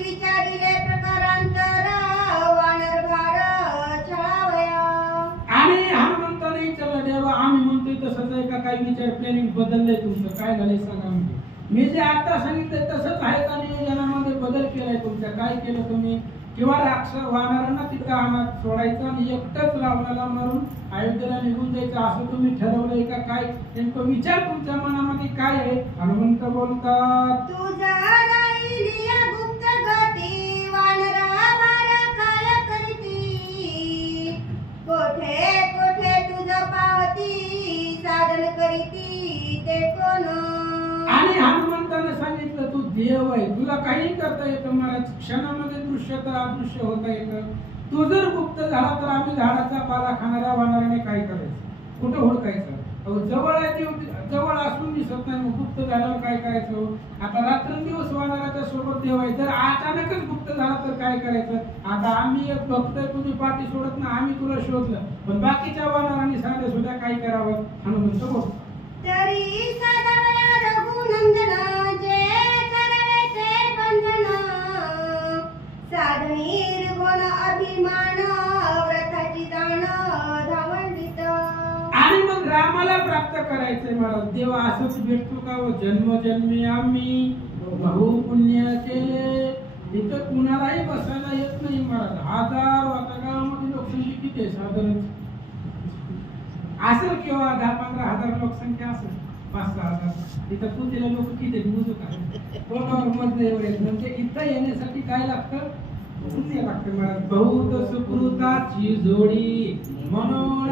विचारिले प्रकारांतर वानर भार छळावया. आणि हनुमंताने विचारलं देवा आम्ही म्हणतोय तसंच आहे का? काही विचार प्लॅनिंग बदललंय तुमचं? काय झालंय सांगा. मी जे आता सांगितलंय तसंच आहे का? नियोजनामध्ये बदल केलाय तुमच्या? काय केलं तुम्ही? किंवा राक्षस वानरांना तिथं अनाथ सोडायचं आणि एकटंच रावणाला मारून अयोध्येला निघून जायचं असं तुम्ही ठरवलंय का? काय नेमकं विचार तुमच्या मनामध्ये काय आहे? हनुमंत बोलतात. तुझा राहिली गुप्त गती वानरा भार काय करीती कोठे कोठे तुझ पावती साधन करीती ते कोण. आणि हनुमंताने सांगितलं तू देव आहे, तुला काही करता येतं. मला क्षणामध्ये दृश्य तर अदृश्य होता येतं. तू जर गुप्त झाला तर आम्ही झाडाचा पाला खाणाऱ्या वानराने काय करायचं? कुठं हुडकायचं? जवळ आहे, जवळ असून दिसत नाही. मग गुप्त झाल्यावर काय करायचं? आता रात्रंदिवस वानराच्या सोबत देव आहे. जर अचानकच गुप्त झाला तर काय करायचं? आता आम्ही एक बघतोय तुझी पाठी सोडत ना, आम्ही तुला शोधलं, पण बाकीच्या वानरांनी साधे सुद्धा काय करावं? हनुमंत बोल. तरी सदावया रघुनंदन जे करवे ते बंधन साधनी गुण अभिमान व्रताची जाण धावंडित. आणि मग रामाला प्राप्त करायचंय महाराज. देव असंच भेटतो का? जन्मजन्मी आम्ही बहु पुण्य केले. इथं कुणालाही बसायला येत नाही महाराज. 1000 वातागावामध्ये लोकसंख्या किती आहे साधारण? असेल किंवा 10-15 हजार लोकसंख्या असेल, 5-6 हजार. इथं पुतीला लोक किती बुजू का? म्हणजे इथं येण्यासाठी काय लागतं? पुण्य लागतं महाराज. बहुत सुकृताची जोडी म्हणून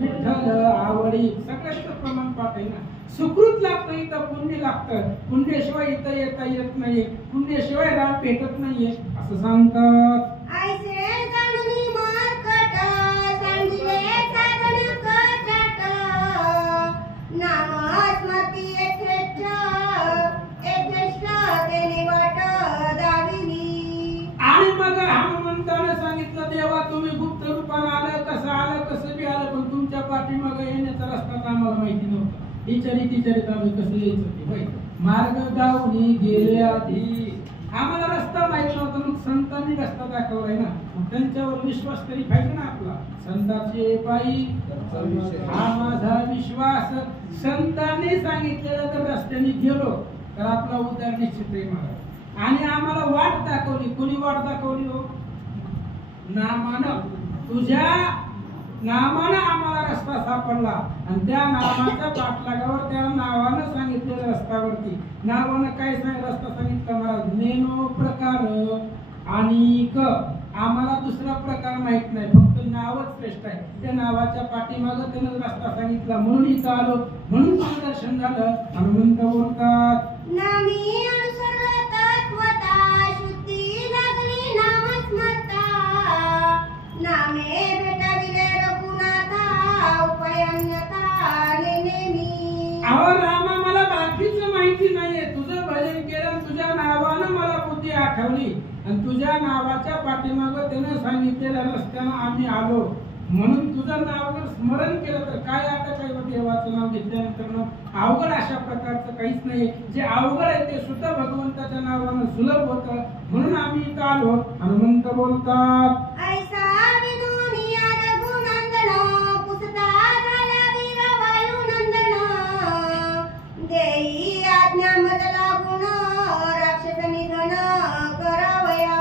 विठ्ठल आवडी. सगळ्याचं प्रमाण पाठ आहे ना. सुकृत लागतं, इथं पुण्य लागतं. पुण्याशिवाय इथं येता येत नाही. पुण्याशिवाय राम भेटत नाहीये असं सांगतात. ऐसे जाणूनी मरकट सांडिले साधन कचाट नाम स्मृती यथेच्छ यथेष्ट तेने वाट दाविनी. आणि मग हनुमंताने सांगितलं देवा तुम्ही गुप्त रूपाने आलं, कसं आलं, कसं बी आलं, पण तुमच्या पाठीमागे येण्याचा रस्ता तर आम्हाला माहिती नव्हता. विचारित आम्ही कसं यायचं ते माहिती. मार्ग दावणी गेले आधी आम्हाला रस्ता माहित नव्हता. मग संतांनी रस्ता दाखवलाय ना, त्यांच्यावर विश्वास तरी पाहिजे ना आपला. संतांचे पायी हा माझा विश्वास. संतांनी सांगितलेलं तर रस्त्याने गेलो तर आपला उद्धार निश्चित आहे महाराज. आणि आम्हाला वाट दाखवली. कोणी वाट दाखवली हो? नामानं. तुझ्या नामानं आम्हाला रस्ता सापडला आणि त्या नामाच्या पाठलागावर त्या नावानं सांगितलेल्या रस्त्यावरती नावानं काय रस्ता सांगितला महाराज? नेनो प्रकार आणि क. आम्हाला दुसरा प्रकार माहित नाही, फक्त नावच श्रेष्ठ आहे. त्या नावाच्या पाठीमागं त्यानं रस्ता सांगितला म्हणून इथं आलो, म्हणून तुझं दर्शन झालं. हनुमंत बोलतात. नामी अनुसरला तत्वता शुद्धी लागली नामस्मरता नामे भेटाविले रघुनाथा उपायन्यता नेमी. अहो रामा मला बाकीचं माहिती नाहीये. तुझं भजन केलं, तुझ्या नावानं मला बुद्धी आठवली आणि तुझ्या नावाच्या पाठीमागं त्यानं सांगितलेल्या रस्त्यानं आम्ही आलो, म्हणून तुझं नाव जर स्मरण केलं तर काय आता काय देवाचं नाव घेतल्यानंतर अवघड अशा प्रकारचं काहीच नाही. जे अवघड आहे ते सुद्धा भगवंताच्या नावानं सुलभ होतं, म्हणून आम्ही इथं आलो. हनुमंत बोलतात. ऐसा विनोनिया रघुनंदन पुसता झाला वीर वायुनंदन देई आज्ञा मद लागून राक्षस निधन करावया.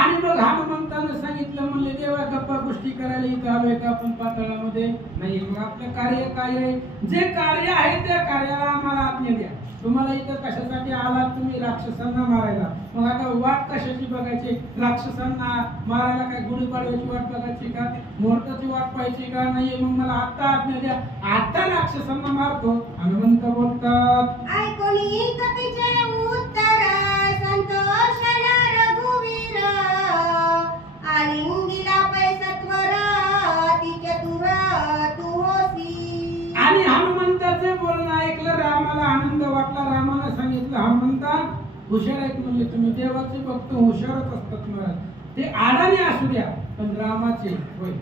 आणि मग हनुमंतानं सांगितलं म्हणले देवा गप्पा गोष्टी करायला इथं आलोय का आपण पाताळामध्ये? नाही. मग आपलं कार्य काय आहे? जे कार्य आहे त्या कार्याला आम्हाला आज्ञा द्या. तुम्हाला इथं कशासाठी आलात? तुम्ही राक्षसांना मारायला. मग आता वाट कशाची बघायची? राक्षसांना मारायला काय गुढीपाडव्याची वाट बघायची का? मुहूर्ताची वाट पाहायची का? नाही. मग मला आता आज्ञा द्या, आता राक्षसांना मारतो. हनुमंत बोलतात. ऐकोनी कपीचे उत्तर संतोषला रघुवीर आलिंगिला पैसत्वर तिचतुर तू होसी. आणि हनुमंताचे बोलणं ऐकलं रामाला आनंद वाटला. म्हणजे तुम्ही देवाचे भक्त हुशारच असतात महाराज. ते आडाने असू द्या पण रामाचे होय,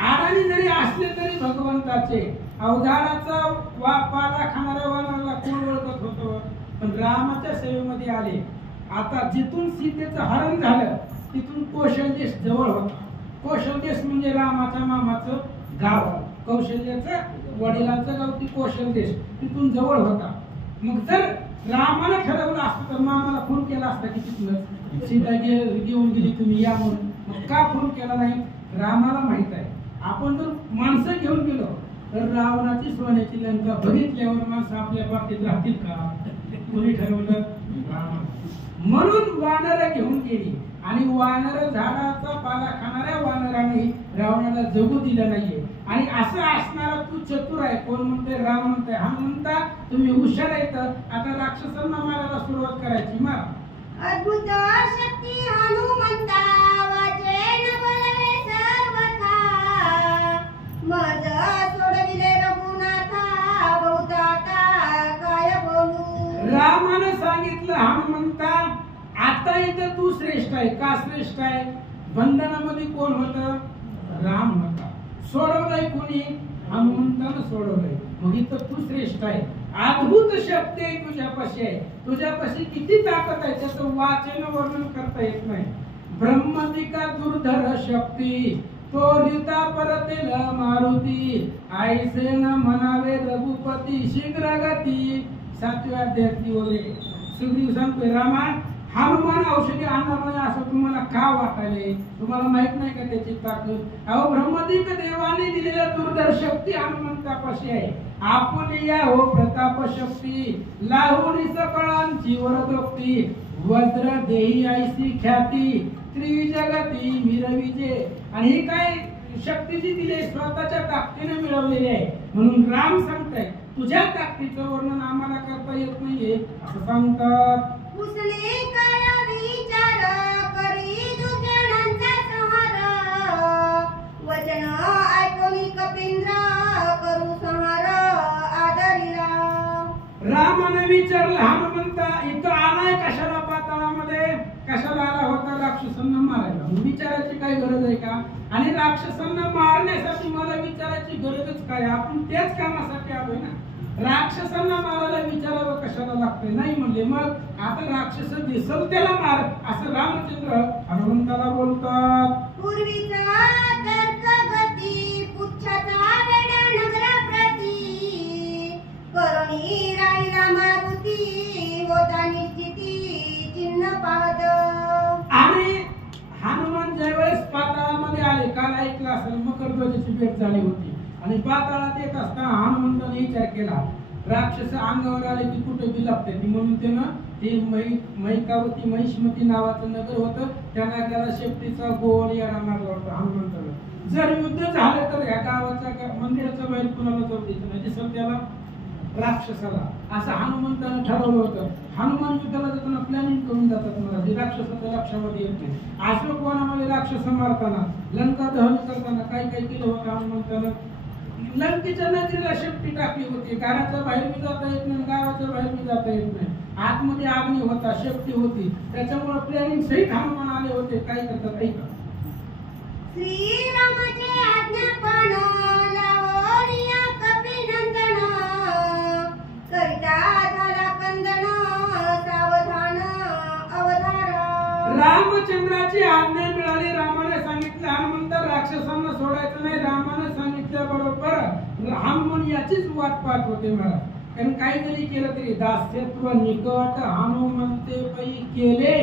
आडाने जरी असले तरी भगवंताचे. अवधाराचा पाला खाणाऱ्या वानराला कोण ओळखत होतं, पण रामाच्या सेवेमध्ये आले. आता जिथून सीतेचं हरण झालं तिथून कौशल्य जवळ होता. कौशल्य म्हणजे रामाच्या मामाचं गाव, कौशल्याचं वडिलांचं गाव ती कौशल्य तिथून जवळ होता. मग जर रामानं ठरवलं असतं तर मामाला फोन केला असता की तिथलं सीता घेऊन गेली तुम्ही या म्हणून. मग का फोन केला नाही? रामाला माहित आहे आपण जर माणसं घेऊन गेलो तर रावणाची सोन्याची लंका बघितल्यावर माणसं आपल्या बाबतीत राहतील का? कोणी ठरवलं? म्हणून वानर घेऊन गेली आणि वानर झाडाचा पाला खाणाऱ्या वानराने रावणाला जगू दिलं नाहीये. आणि असं असणारा तू चतुर आहे. कोण म्हणते? राम म्हणते. हा म्हणता तुम्ही हुशार आहेत, आता राक्षसांना मारायला सुरुवात करायची. मारा. अद्भुत शक्ती हनुमंता वाचेन बोलवे सर्वथा मज सोडविले रघुनाथा बहुताता काय बोलू. रामानं सांगितलं हनुमंता आता इथं तू श्रेष्ठ आहे. का श्रेष्ठ आहे? बंधनामध्ये कोण होतं? राम होता. सोडवलंय कोणी? हनुमंतानं सोडवलंय. मग इथं तू श्रेष्ठ आहे. अद्भुत शक्ती आहे तुझ्यापाशी आहे. तुझ्यापाशी किती ताकद आहे त्याचं वाचन वर्णन करता येत नाही. ब्रह्मदिका दुर्धर शक्ती तो रिता परतेल मारुती आईसे न म्हणावे रघुपती शीघ्र गती. 7व्या अध्यायातली ओले सुग्रीव सांगतोय रामा हनुमान औषधी आणणार नाही असं तुम्हाला का वाटायले? तुम्हाला माहित नाही का त्याची ताकद? अहो ब्रह्मदिक देवाने दिलेल्या दुर्धर शक्ती हनुमंतापाशी आहे. आपण या हो प्रताप शक्ती लाहुनी सकळांची वरदोक्ती वज्र देही ऐसी ख्याती त्रिजगती मिरविजे. आणि ही काय शक्ती जी दिली स्वतःच्या ताकदीने मिळवलेली आहे. म्हणून राम सांगताय तुझ्या ताकदीचं वर्णन आम्हाला करता येत नाहीये असं सांगतात. उसने करा विचार करी दुर्जनांचा संहार वचन ऐकोनी कपिंद्र करू संहार आदरिला. रामाने विचारलं हनुमंता इथं आलाय कशाला? पाताळामध्ये कशाला आला होता? राक्षसांना मारायला. विचारायची काय गरज आहे का? आणि राक्षसांना मारण्यासाठी मला विचारायची गरजच काय? आपण त्याच कामासाठी आलोय ना. राक्षसांना मारायला विचारावं कशाला लागतंय? नाही म्हणले. मग आता राक्षस दिसल त्याला मार असं रामचंद्र हनुमंताला बोलतात. पूर्वीचा तर्क गती पुच्छाचा वेडा नगराप्रती करुणी राहिला मारुती होता निश्चिती चिन्ह पावत. आणि हनुमान ज्यावेळेस पाताळामध्ये आले, काल ऐकलं असेल मकरध्वजाची भेट झाली होती आणि पाताळात येत असताना हनुमंताने विचार केला राक्षस अंगावर आले की कुठे बिलापते म्हणून त्यानं ते महिकावती महिष्मती नावाचं नगर होतं त्या नगराला शेपटीचा गोल याडा मारला होता हनुमंतानं. जर युद्ध झालं तर या गावाच्या मंदिराच्या बाहेर कुणाला जाऊ द्यायचं नाही दिसत त्याला राक्षसाला असं हनुमंतानं ठरवलं होतं. हनुमान युद्धाला जाताना प्लॅनिंग करून जातात महाराज. राक्षसाच्या लक्षामध्ये येत नाही. अशोकवनामध्ये राक्षस मारताना लंका दहन करताना काय काय केलं होतं हनुमंतानं? लंकेच्या नगरीला शेपटी टाकली होती. घराच्या बाहेर मी जाता येत नाही, गावाच्या बाहेर मी जाता येत नाही. आतमध्ये अग्नी होता, शेपटी होती. त्याच्यामुळे प्लॅनिंग सहित हनुमान आले होते. काय करतात ऐका. श्रीरामाचे आज्ञापन लावणीया कपिनंदन करिता झाला कंदन सावधान अवधार. रामचंद्राची आज्ञा मिळाली. रामाने सांगितलं हनुमंत राक्षसांना सोडायचं नाही. रामाने सांगितल्याबरोबर हनुमान याचीच वाट पाहत होते मला. कारण काही जरी केलं तरी दास्यत्व निकट हनुमंते पै केले.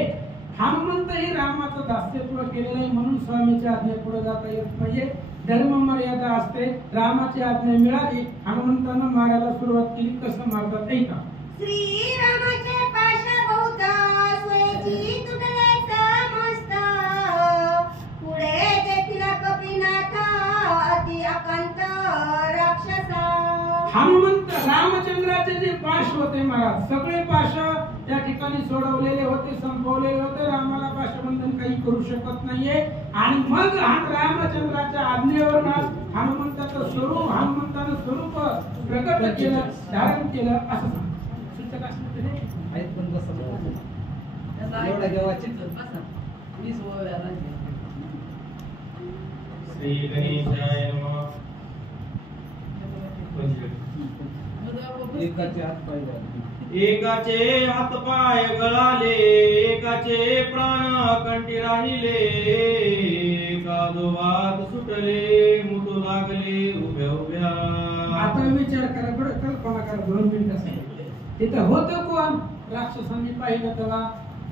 हनुमंत ही रामाचं दास्यत्व केलेलं आहे म्हणून स्वामीच्या आज्ञा पुढे जाता येत नाहीये. धर्म मर्यादा असते. रामाची आज्ञा मिळाली, हनुमंतानं मारायला सुरुवात केली. कसं मारतात ऐका. श्रीरामाचे पाशभूत स्वयची तुटले समस्त पुढे तेथील कपिनाथ अति अकांत राक्षसा. हनुमंत रामचंद्राचे जे पाश होते महाराज सगळे पाश त्या ठिकाणी सोडवलेले होते, संपवलेले होते. रामाला पाशबंधन काही करू शकत नाहीये. आणि मग रामचंद्राच्या आज्ञेवर हनुमंताचं स्वरूप हनुमंतानं स्वरूप प्रकट केलं, धारण केलं असं सूचक असतं. आहेत पण कसं एवढा घ्या वाचित वीस वयाला श्री गणेशाय नमः. एकाचे हात पाय झाले. एकाचे हातपाय गळाले, एकाचे प्राण कंठी राहिले, कादोबात सुटले, मुठू लागले उभ्या उभ्या. आता विचार करा बरं, कल्पना करा 2 मिनिटासाठी. तिथं होतं कोण? राक्षसांनी पाहिलं तेव्हा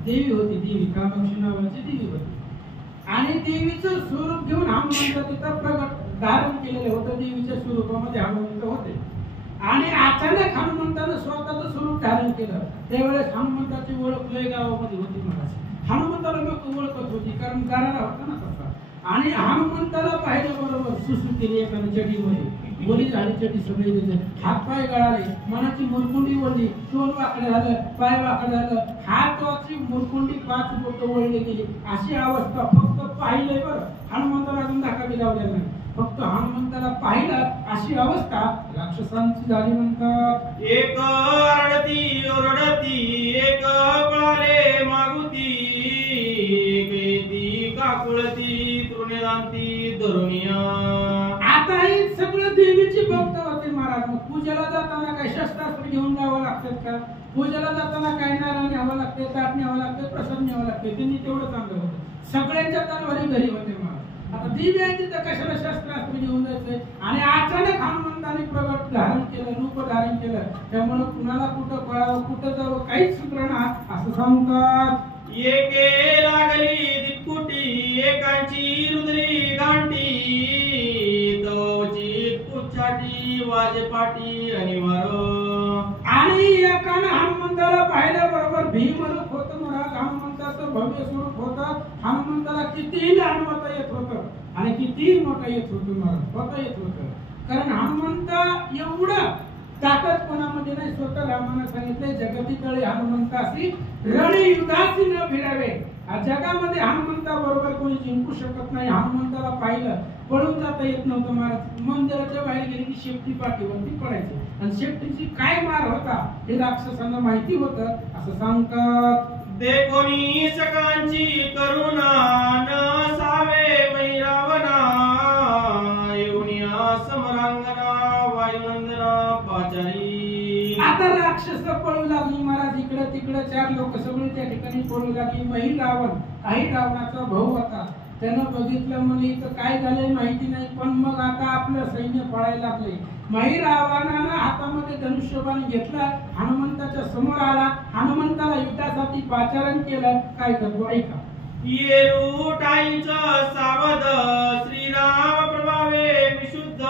देवी होती, देवी कामाक्षी नावाची देवी होती. आणि देवीचं स्वरूप घेऊन हनुमंत तिथं प्रगट धारण केलेलं होतं. देवीच्या स्वरूपामध्ये हनुमंत होते. आणि अचानक हनुमंतानं स्वतःचं स्वरूप धारण केलं. त्यावेळेस हनुमंताची ओळख लय गावामध्ये होती महाराज. हनुमंताला लोक ओळखत होती, कारण गाराला होता ना तसा. आणि हनुमंताला पाहिल्याबरोबर सुसू केली एखाद्या चडीमध्ये, ओली झाली चडी सगळी दिली, हात पाय गळाले, मनाची मुरकुंडी ओढली, तोंड वाकडं झालं, पाय वाकडं झालं, हाताची मुरकुंडी 5 बोट ओढली गेली. अशी अवस्था फक्त पाहिलंय बरं, हनुमंताला अजून धाका बी लावलेला नाही. फक्त हनुमंताला पाहिलं अशी अवस्था राक्षसांची झाली. म्हणतात एक आरडती ओरडती, एक पळाले मागुती, एक येती काकुळती, तृणदांती धरुनिया. आता ही सगळं देवीची भक्त होते महाराज. मग पूजेला जाताना काय शस्त्रास्त्र घेऊन जावं लागतात का? पूजेला जाताना काय नारळ न्यावं लागते, ताट न्यावं लागते, प्रसाद न्यावं लागते. त्यांनी तेवढं चांगलं होतं. सगळ्यांच्या तलवारी घरी होते महाराज. आता देवी आहे तिथं कशाला शस्त्रास्त्र घेऊन जायचंय? आणि अचानक हनुमंताने प्रगट धारण केलं, रूप धारण केलं. त्यामुळे कुणाला कुठं पळावं, कुठं जावं काहीच सुचना असं सांगतात. एके लागली दिक्कुटी, एकाची रुद्री गांठी, तवची पुच्छाटी, वाजेपाटी आणि मारो. आणि एकानं हनुमंताला पाहिल्याबरोबर भीमरूप होतं महाराज. हनुमंताचं भव्य स्वरूप होतं. हनुमंताला कितीही लहान होता येत होतं आणि कितीही मोठं येत होतं महाराज, होता येत होतं. कारण हनुमंत एवढं ताकद कोणामध्ये नाही. स्वतः रामानं सांगितले, जगती तळे हनुमंतासी रणयुद्धासी न भिरावे. जगामध्ये हनुमंता बरोबर कोणी जिंकू शकत नाही. हनुमंताला पाहिलं, पळून जाता येत नव्हतं महाराज. मंदिराच्या बाहेर गेली की शेपटी पाठीवरती पडायची. आणि शेपटीची काय मार होता हे राक्षसांना माहिती होतं असं सांगतात. देखोनी सकांची करुणा, न सावे मैरावना, येऊनिया समरांगना, वायुनंदना पाचारी. आता राक्षस पळू लागली महाराज. इकडे तिकडे 4 लोक सगळे त्या ठिकाणी पळू लागली. मही रावण, आई रावणाचा भाऊ होता. त्यानं बघितलं, म्हणजे इथं काय झालंय माहिती नाही, पण मग आता आपलं सैन्य पळायला लागले. मही रावणानं हातामध्ये धनुष्यबाण घेतला, हनुमंताच्या समोर आला, हनुमंताला युद्धासाठी पाचारण केलं. काय करतो ऐका. येरुटाईचं सावध, श्रीराम प्रभावे विशुद्ध,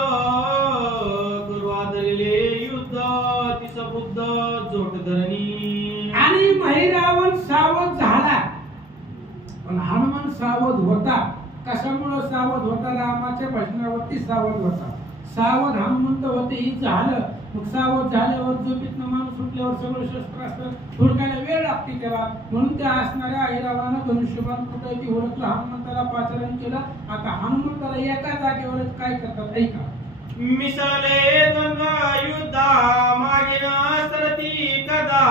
गुरुवादले युद्ध, तिस बुद्ध जोट धरणी. आणि मही रावण सावध झाला, पण हनुमान सावध होता. कशामुळे सावध होता? रामाच्या भजनावरती सावध होता. सावध हनुमंत होते ही झालं. मग सावध झाल्यावर झोपेतनं माणूस सुटल्यावर सगळं शस्त्रास्त्र हुडकायला वेळ लागते त्याला. म्हणून त्या असणाऱ्या आईरावानं धनुष्यबाण कुठे ती ओळखलं, हनुमंताला पाचारण केलं. आता हनुमंताला एका जागेवरच काय करतात ऐका. मिसळले द्वंद्व युद्धा, मागे सरती कदा,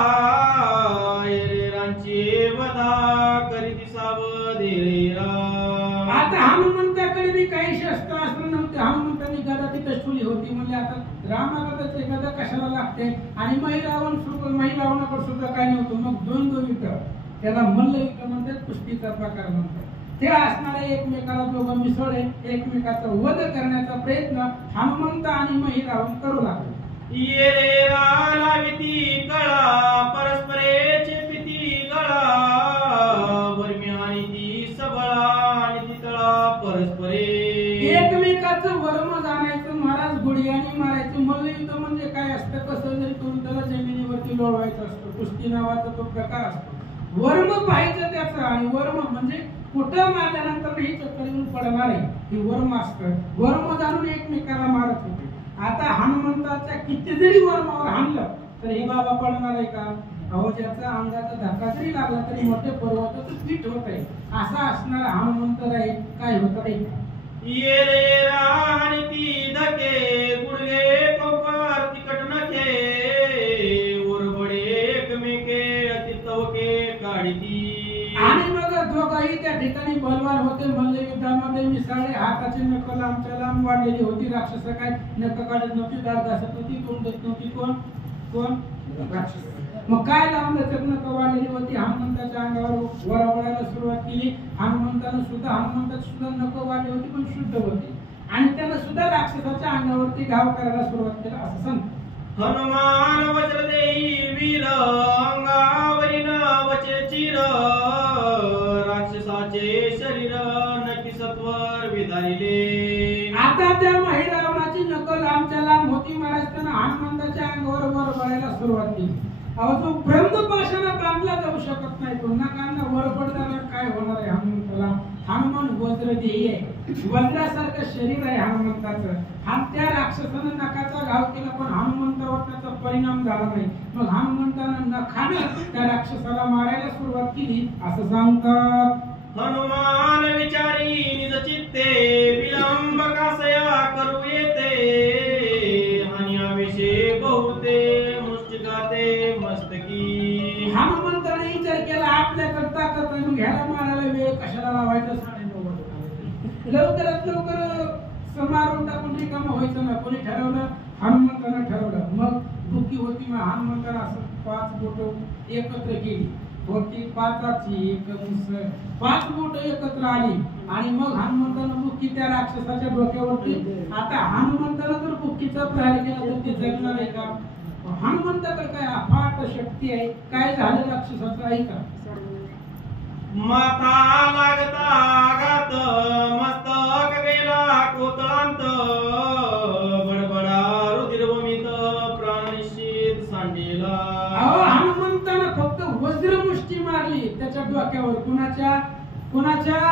रांची वदा करीती सावधेरा. आता हनुमंताकडे बी काही शस्त्र असलं नव्हते. हनुमंतांनी गदा तिथं ठेवली होती. म्हणजे आता रामाला ते गदा कशाला लागते? आणि महिरावणाकडे सुद्धा काय नव्हतं. मग 2 युद्ध, त्याला मल्ल युद्ध म्हणतात, कुस्तीचा प्रकार म्हणतात. ते असणारे एकमेकाला दोघं मिसळले, एकमेकाचा वध करण्याचा प्रयत्न हनुमंत आणि महिरावण करू लागले. ये रे लाविती कळा, परस्परेचे पिती गळा, वर्मी आणि ती सबळा आणि ती तळा परस्परे. एकमेकाचं वर्म जाणायचं महाराज, गुडघ्याने मारायचं. मल्लयुद्ध म्हणजे काय असतं? कसं जरी करून त्याला जमिनीवरती लोळवायचं असतं. कुस्ती नावाचा तो प्रकार असतो. वर्म पाहायचं त्याचं. आणि वर्म म्हणजे कुठं मारल्यानंतर ही चक्कर येऊन पडणार आहे, ही वर्म असतं. वर्म जाणून एकमेकाला मारत होते. आता हनुमंताच्या किती जरी वर्मावर हाणलं तर हे बाबा पडणार आहे का? अहो, ज्याचा अंगाचा धक्का जरी लागला तरी मोठे पर्वताचं पीठ होत आहे. असा असणारा हनुमंत राहील. काय होत आहे? ये रे राणी ती धके, गुडगे कोपर तिकट नखे, उरबडे एकमेके अति तवके काढती. दोघंही त्या ठिकाणी बलवान होते. मल्लयुद्धामध्ये मिसाळे हाताची नख लांबच्या लांब वाढलेली होती. राक्षस काय नख काढत नव्हती, दार घासत होती, कोण देत नव्हती. कोण राक्षस. मग काय लांब नख वाढलेली होती. हनुमंताच्या अंगावर वळवायला सुरुवात केली. हनुमंताची सुद्धा नख वाढली होती, पण शुद्ध होती. आणि त्यानं सुद्धा राक्षसाच्या अंगावरती घाव करायला सुरुवात केला असं सांगतो. हनुमान वज्र देई वीर अंगावरील वचे चिर राक्षसाचे शरीर नक्की सत्वर विधारिले. आता त्या महिरावणाची नकल आमच्या लांब होती. महाराज त्यानं हनुमंताच्या अंगावर वर बळायला सुरुवात केली. अहो तो ब्रह्मपाशाला बांधला जाऊ शकत नाही. तो नकांना वर पडताना काय होणार आहे हनुमंताला? हनुमान वज्रदेही आहे. वज्रासारखं शरीर आहे हनुमंताचं. आणि त्या राक्षसानं नखाचा घाव केला, पण हनुमंतावर त्याचा परिणाम झाला नाही. मग हनुमंतानं नखानं त्या राक्षसाला मारायला सुरुवात केली असं सांगतात. हनुमान विचारी निज चित्ते विलंब कासया करू येते हानियाविषयी बहुते मुष्टिकाते मस्तकी. हनुमंताने विचार केला आपल्या करता घ्यायला मारायला वेळ कशाला लावायचा? 9:30 लवकरात लवकर समारोह टाकून रिकामा व्हायचं ना. कोणी ठरवलं? हनुमंतानं ठरवलं. मग दुःखी होती. मग हनुमंतानं असं 5 बोट एकत्र केली होती. 5ची 5 बोट एकत्र आली आणि मग हनुमंतानं बुक्की त्या राक्षसाच्या डोक्यावरती. आता हनुमंतानं जर बुक्कीचा प्रहार केला तर ते जगणार आहे का? हनुमंताकडे काय अफाट शक्ती आहे. काय झालं राक्षसाचं ऐका. माथा लागता आघात मस्तक गेला कोतळांत बडबडा रुधिर वमित प्राण निश्चित सांडेला. अहो हनुमंतानं फक्त वज्रमुष्टी मारली त्याच्या डोक्यावर. कुणाच्या?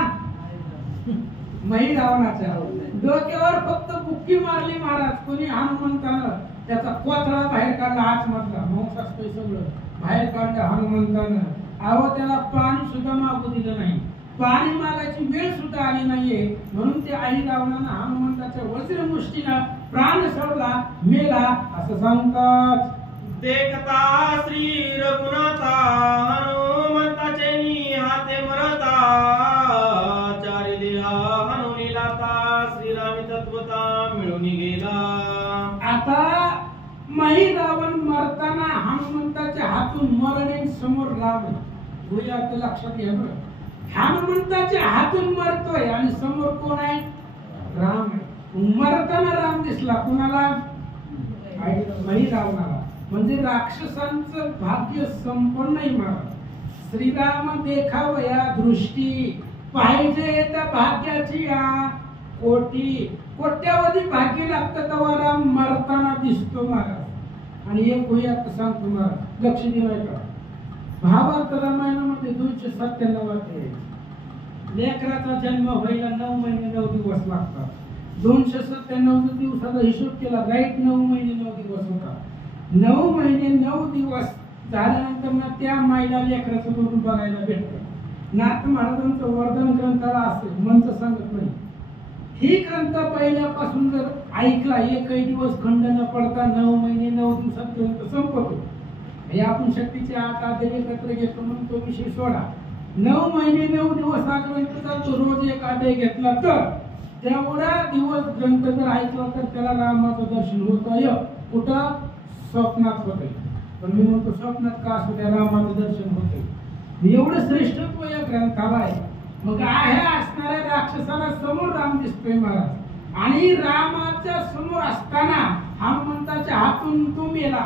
महिरावणाच्या डोक्यावर फक्त बुक्की मारली महाराज. कोणी? हनुमंतानं. त्याचा कोथळा बाहेर काढला. आतमधला मोक्षास्पद सगळं बाहेर काढलं हनुमंतानं. अहो त्याला पाणी सुद्धा मागू दिलं नाही. पाणी मागायची वेळ सुद्धा आली नाहीये. म्हणून ते आई रावणानं हनुमंताच्या वज्रमुष्टीनं प्राण सोडला, मेला असं सांगतात. देखता श्री रघुनाथा हनुमंताचे हाते मरता चारी देहा हनुनी लाता श्रीरामी तत्वता मिळून गेला. आता मही रावण मरताना हनुमंताच्या हातून मरणे समोर राम होया. लक्षात घ्या बरं. हनुमंताच्या हातून मरतोय आणि समोर कोण आहे? राम आहे. मरताना राम दिसला कुणाला? मही रावणाला. म्हणजे राक्षसांचं भाग्य संपन्न महाराज. श्रीराम देखावया दृष्टी पाहिजे त्या भाग्याची कोट्यावधी भाग्य लागतं तेव्हा राम मरताना दिसतो महाराज. आणि एक होया सांगतो महाराज, लक्ष देवाय का. महाभारत रामायणामध्ये 297 अध्याय. लेकराचा जन्म व्हायला 9 महिने 9 दिवस लागतात. 297 दिवसाचा हिशोब केला. राईट 9 महिने 9 दिवस होता. 9 महिने 9 दिवस झाल्यानंतर ना त्या माईला लेकराचं रूप बघायला भेटतं. नाथ महाराजांचं वर्धन ग्रंथाला असेल मंत्र सांगत नाही. ही ग्रंथ पहिल्यापासून जर ऐकला एकही दिवस खंड न पडता 9 महिने 9 दिवसात ग्रंथ संपतो. हे आपण शक्तीचे 8 अध्याय एकत्र घेतो म्हणून तो विषय सोडा. 9 महिने 9 दिवस हा ग्रंथ चालतो. रोज एक अध्याय घेतला तर तेवढा दिवस ग्रंथ जर ऐकला तर त्याला रामाचं दर्शन होतं. कुठं? स्वप्नात होतंय. पण मी म्हणतो स्वप्नात का असू द्या रामाचं दर्शन होतंय. एवढं श्रेष्ठत्व या ग्रंथाला आहे. मग आहे असणाऱ्या राक्षसाला समोर राम दिसतोय महाराज. आणि रामाच्या समोर असताना हनुमंताच्या हातून तो मेला.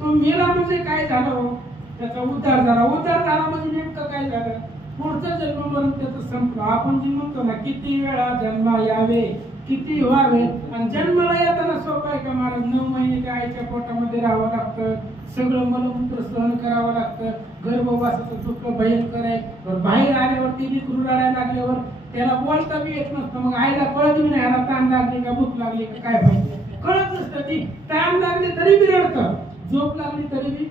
तो मेला म्हणजे काय झालं? त्याचा उद्धार झाला. उद्धार झाला म्हणजे नेमकं काय झालं? पुढचं जन्म मरण त्याचं संपलं. आपण जे म्हणतो ना किती वेळा जन्म यावे किती व्हावे. आणि जन्माला येताना सोपं आहे का महाराज? 9 महिने त्या आईच्या पोटामध्ये राहावं लागतं. सगळं मलमूत्र सहन करावं लागतं. गर्भवासाचं दुःख भयंकर आहे. बाहेर आल्यावरती लेकरू रडायला लागल्यावर त्याला बोलता बी येत नसतं. मग आईला कळत बी नाही ह्याला ताण लागली का भूक लागली का काय पाहिजे कळत नसतं. ती ताण लागली तरी बी रडतं, झोप लागली तरी बी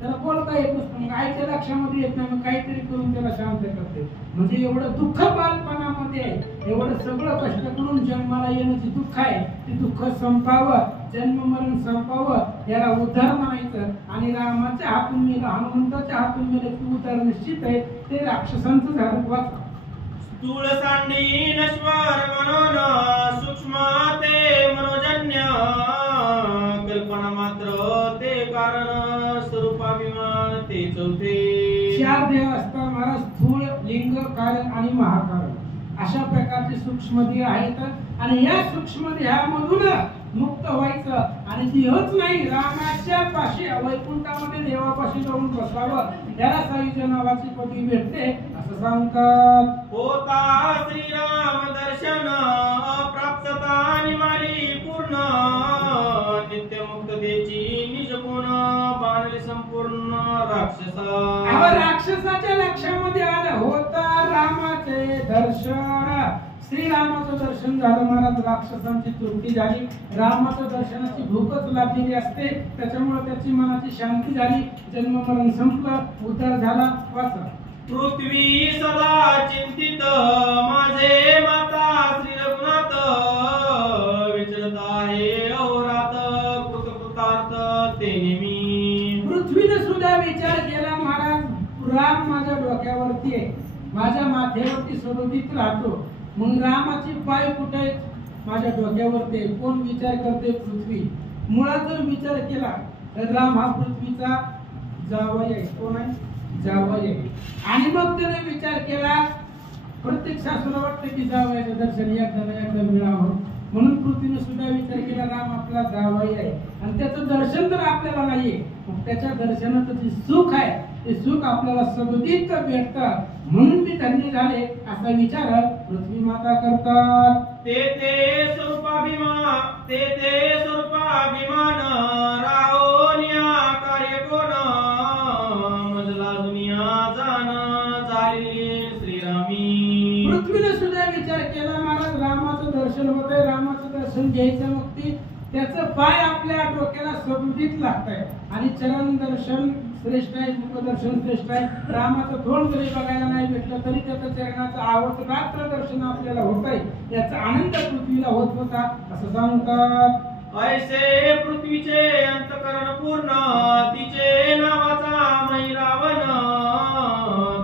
त्याला बोलता येत नसतं. मग आईच्या लक्षामध्ये येत नाही. मग काहीतरी करून त्याला शांत करते. म्हणजे एवढं दुःख बालपणामध्ये आहे. एवढं सगळं कष्ट करून जन्माला येणं जे दुःख आहे ते दुःख संपावं, जन्म मरण संपावं, याला उद्धार म्हणायचं. आणि रामाच्या हातून मेलं, हनुमंताच्या हातून मेलं की उद्धार निश्चित आहे. ते राक्षसांचं झालं वाचा. स्थूल सांडी नश्वर मनोन सूक्ष्म ते मनोजन्य कल्पना मात्र ते कारण स्वरूपाभिमान ते चौथे. 4 देह असतात महाराज, स्थूळ, लिंग, कारण आणि महाकारण. अशा प्रकारचे सूक्ष्म देह आहेत आणि या सूक्ष्म देहामधून मुक्त व्हायचं आणि देहच नाही, रामाच्या पाशी वैकुंठामध्ये देवापाशी जाऊन बसावं, त्याला सायुज्य नावाची पदवी भेटते असं सांगतात. होता श्रीराम दर्शन अप्राप्तता निमाली पूर्ण नित्य मुक्ततेची निज गुण बाणली संपूर्ण राक्षसा. राक्षसाच्या लक्षामध्ये आलं होता रामाचे दर्शन. श्रीरामाचं दर्शन झालं महाराज, राक्षसांची तृप्ती झाली. रामाचं दर्शनाची भूकच लागलेली असते, त्याच्यामुळे त्याची मनाची शांती झाली, जन्म मरण संपलं, उद्धार झाला. वाचा. पृथ्वी सदा चिंतित माझे माता श्री रघुनाथ विचरत आहे अहोरात कृतकृतार्थ ते नेहमी. पृथ्वीने सुद्धा विचार केला महाराज, राम माझ्या डोक्यावरती आहे, माझ्या माथ्यावरती सदोदित राहतो, मग रामाची पाय कुठे आहेत? माझ्या डोक्यावरती. कोण विचार करते? पृथ्वी. मुळात जर विचार केला तर राम हा पृथ्वीचा जावई आहे. कोण आहे? जावई आहे. आणि मग त्याने विचार केला, प्रत्येक सासूला वाटतं की जावयाचं दर्शन एकदा मिळावं, म्हणून पृथ्वीने सुद्धा विचार केला राम आपला जावई आहे आणि त्याचं दर्शन तर आपल्याला नाहीये, मग त्याच्या दर्शनाचं जे सुख आहे ते सुख आपल्याला सदोदित भेटतं, म्हणून मी धन्य झाले असा विचार पृथ्वी माता करतात. ते स्वरूपाभिमान राहोनिया कार्य कोण मजला दुनिया जाण झाली श्रीरामी. पृथ्वीने सुद्धा विचार केला महाराज, रामाचं दर्शन होतंय, रामाचं दर्शन घ्यायचं, मग ती त्याचं पाय आपल्या डोक्याला सदोदित लागतंय आणि चरण दर्शन श्रेष्ठ आहे, मुखदर्शन श्रेष्ठ आहे. रामाचं तोंड जरी बघायला नाही भेटलं तरी त्याचं चरणाचं आवडतं रात्र दर्शन आपल्याला होत आहे, याचा आनंद पृथ्वीला होत होता असं सांगतात. ऐसे पृथ्वीचे अंतकरण पूर्ण तिचे नावाचा मै रावण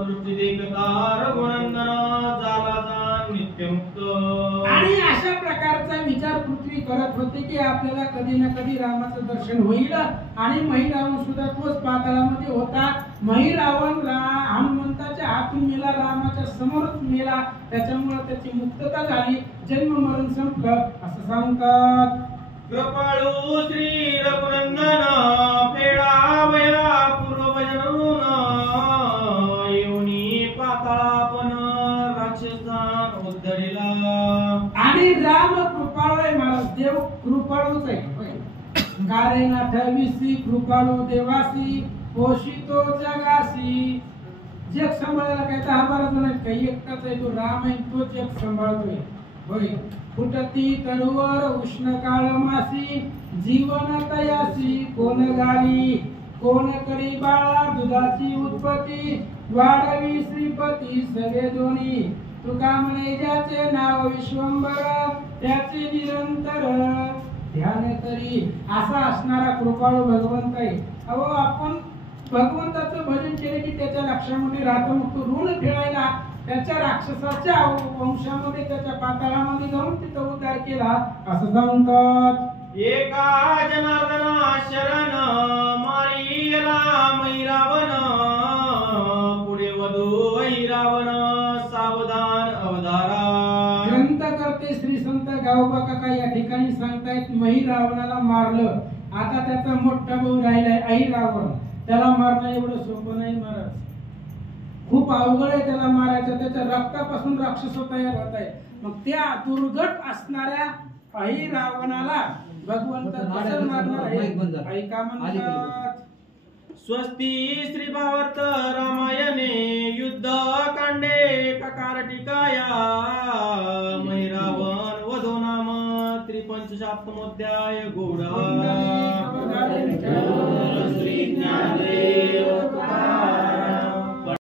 दृष्टी देखता रघुनंदन झाला जा नित्य मुक्त. आणि अशा प्रकारचा विचार पृथ्वी करत होते की आपल्याला कधी ना कधी रामाचं दर्शन होईल. आणि महिरावण सुद्धा तोच पाताळामध्ये होता. महिरावण हनुमंताच्या हातून मेला, रामाच्या समोरच मेला, त्याच्यामुळे त्याची मुक्तता झाली, जन्म मरण संपलं असं सांगतात. कृपाळू श्री रघुनंदन फेडावया पूर्वभजन ऋण येऊनी पाताळापण राक्षसान उद्धरिला. आणि राम कृपाळू आहे महाराज, देव कृपाळूच आहे. गारेना ठविसी कृपाळू देवासी पोषितो जगासी. जग सांभाळायला काय 10-12 जण आहेत, काही एकटाच आहे, तो राम आहे, तो जग सांभाळतोय. होय. फुटती तरुवर उष्ण काळ मासी जीवन तयासी कोण गाली कोण करी बाळा दुधाची उत्पत्ती वाढवी श्रीपती सगळे दोन्ही तुका म्हणे ज्याचे नाव विश्वंभर त्याचे निरंतर ध्यान करी. असा असणारा कृपाळू भगवंत आहे. अहो आपण भगवंताचं भजन केले की त्याच्या लक्षामध्ये राहतो, मग तो ऋण फेडायला त्याच्या राक्षसाच्या वंशामध्ये त्याच्या पाताळामध्ये जाऊन तिथं उद्धार केला असं सांगतात. एका जनार्दना शरण मारियला मैरावण पुढे वधू ऐरावण सावधान अवधारा. ग्रंथ करते श्री संत गावबा काका या ठिकाणी सांगतायत महिरावणाला मारलं. आता त्याचा मोठा भाऊ राहिलाय ऐरावण, त्याला मारणं एवढं सोपं नाही महाराज, खूप अवघड आहे त्याला मारायचं. त्याच्या रक्तापासून राक्षस तयार होत आहे. मग त्या दुर्घट असणाऱ्या रावणाला भगवंत कसं मारणार आहे ऐका म्हणतात. स्वस्ती श्री भावार्थ रामायणे युद्ध कांडे ककार टिकाया मैरावण वधो नाम 53 गोडा. श्री ज्ञानदेव तुकाराम.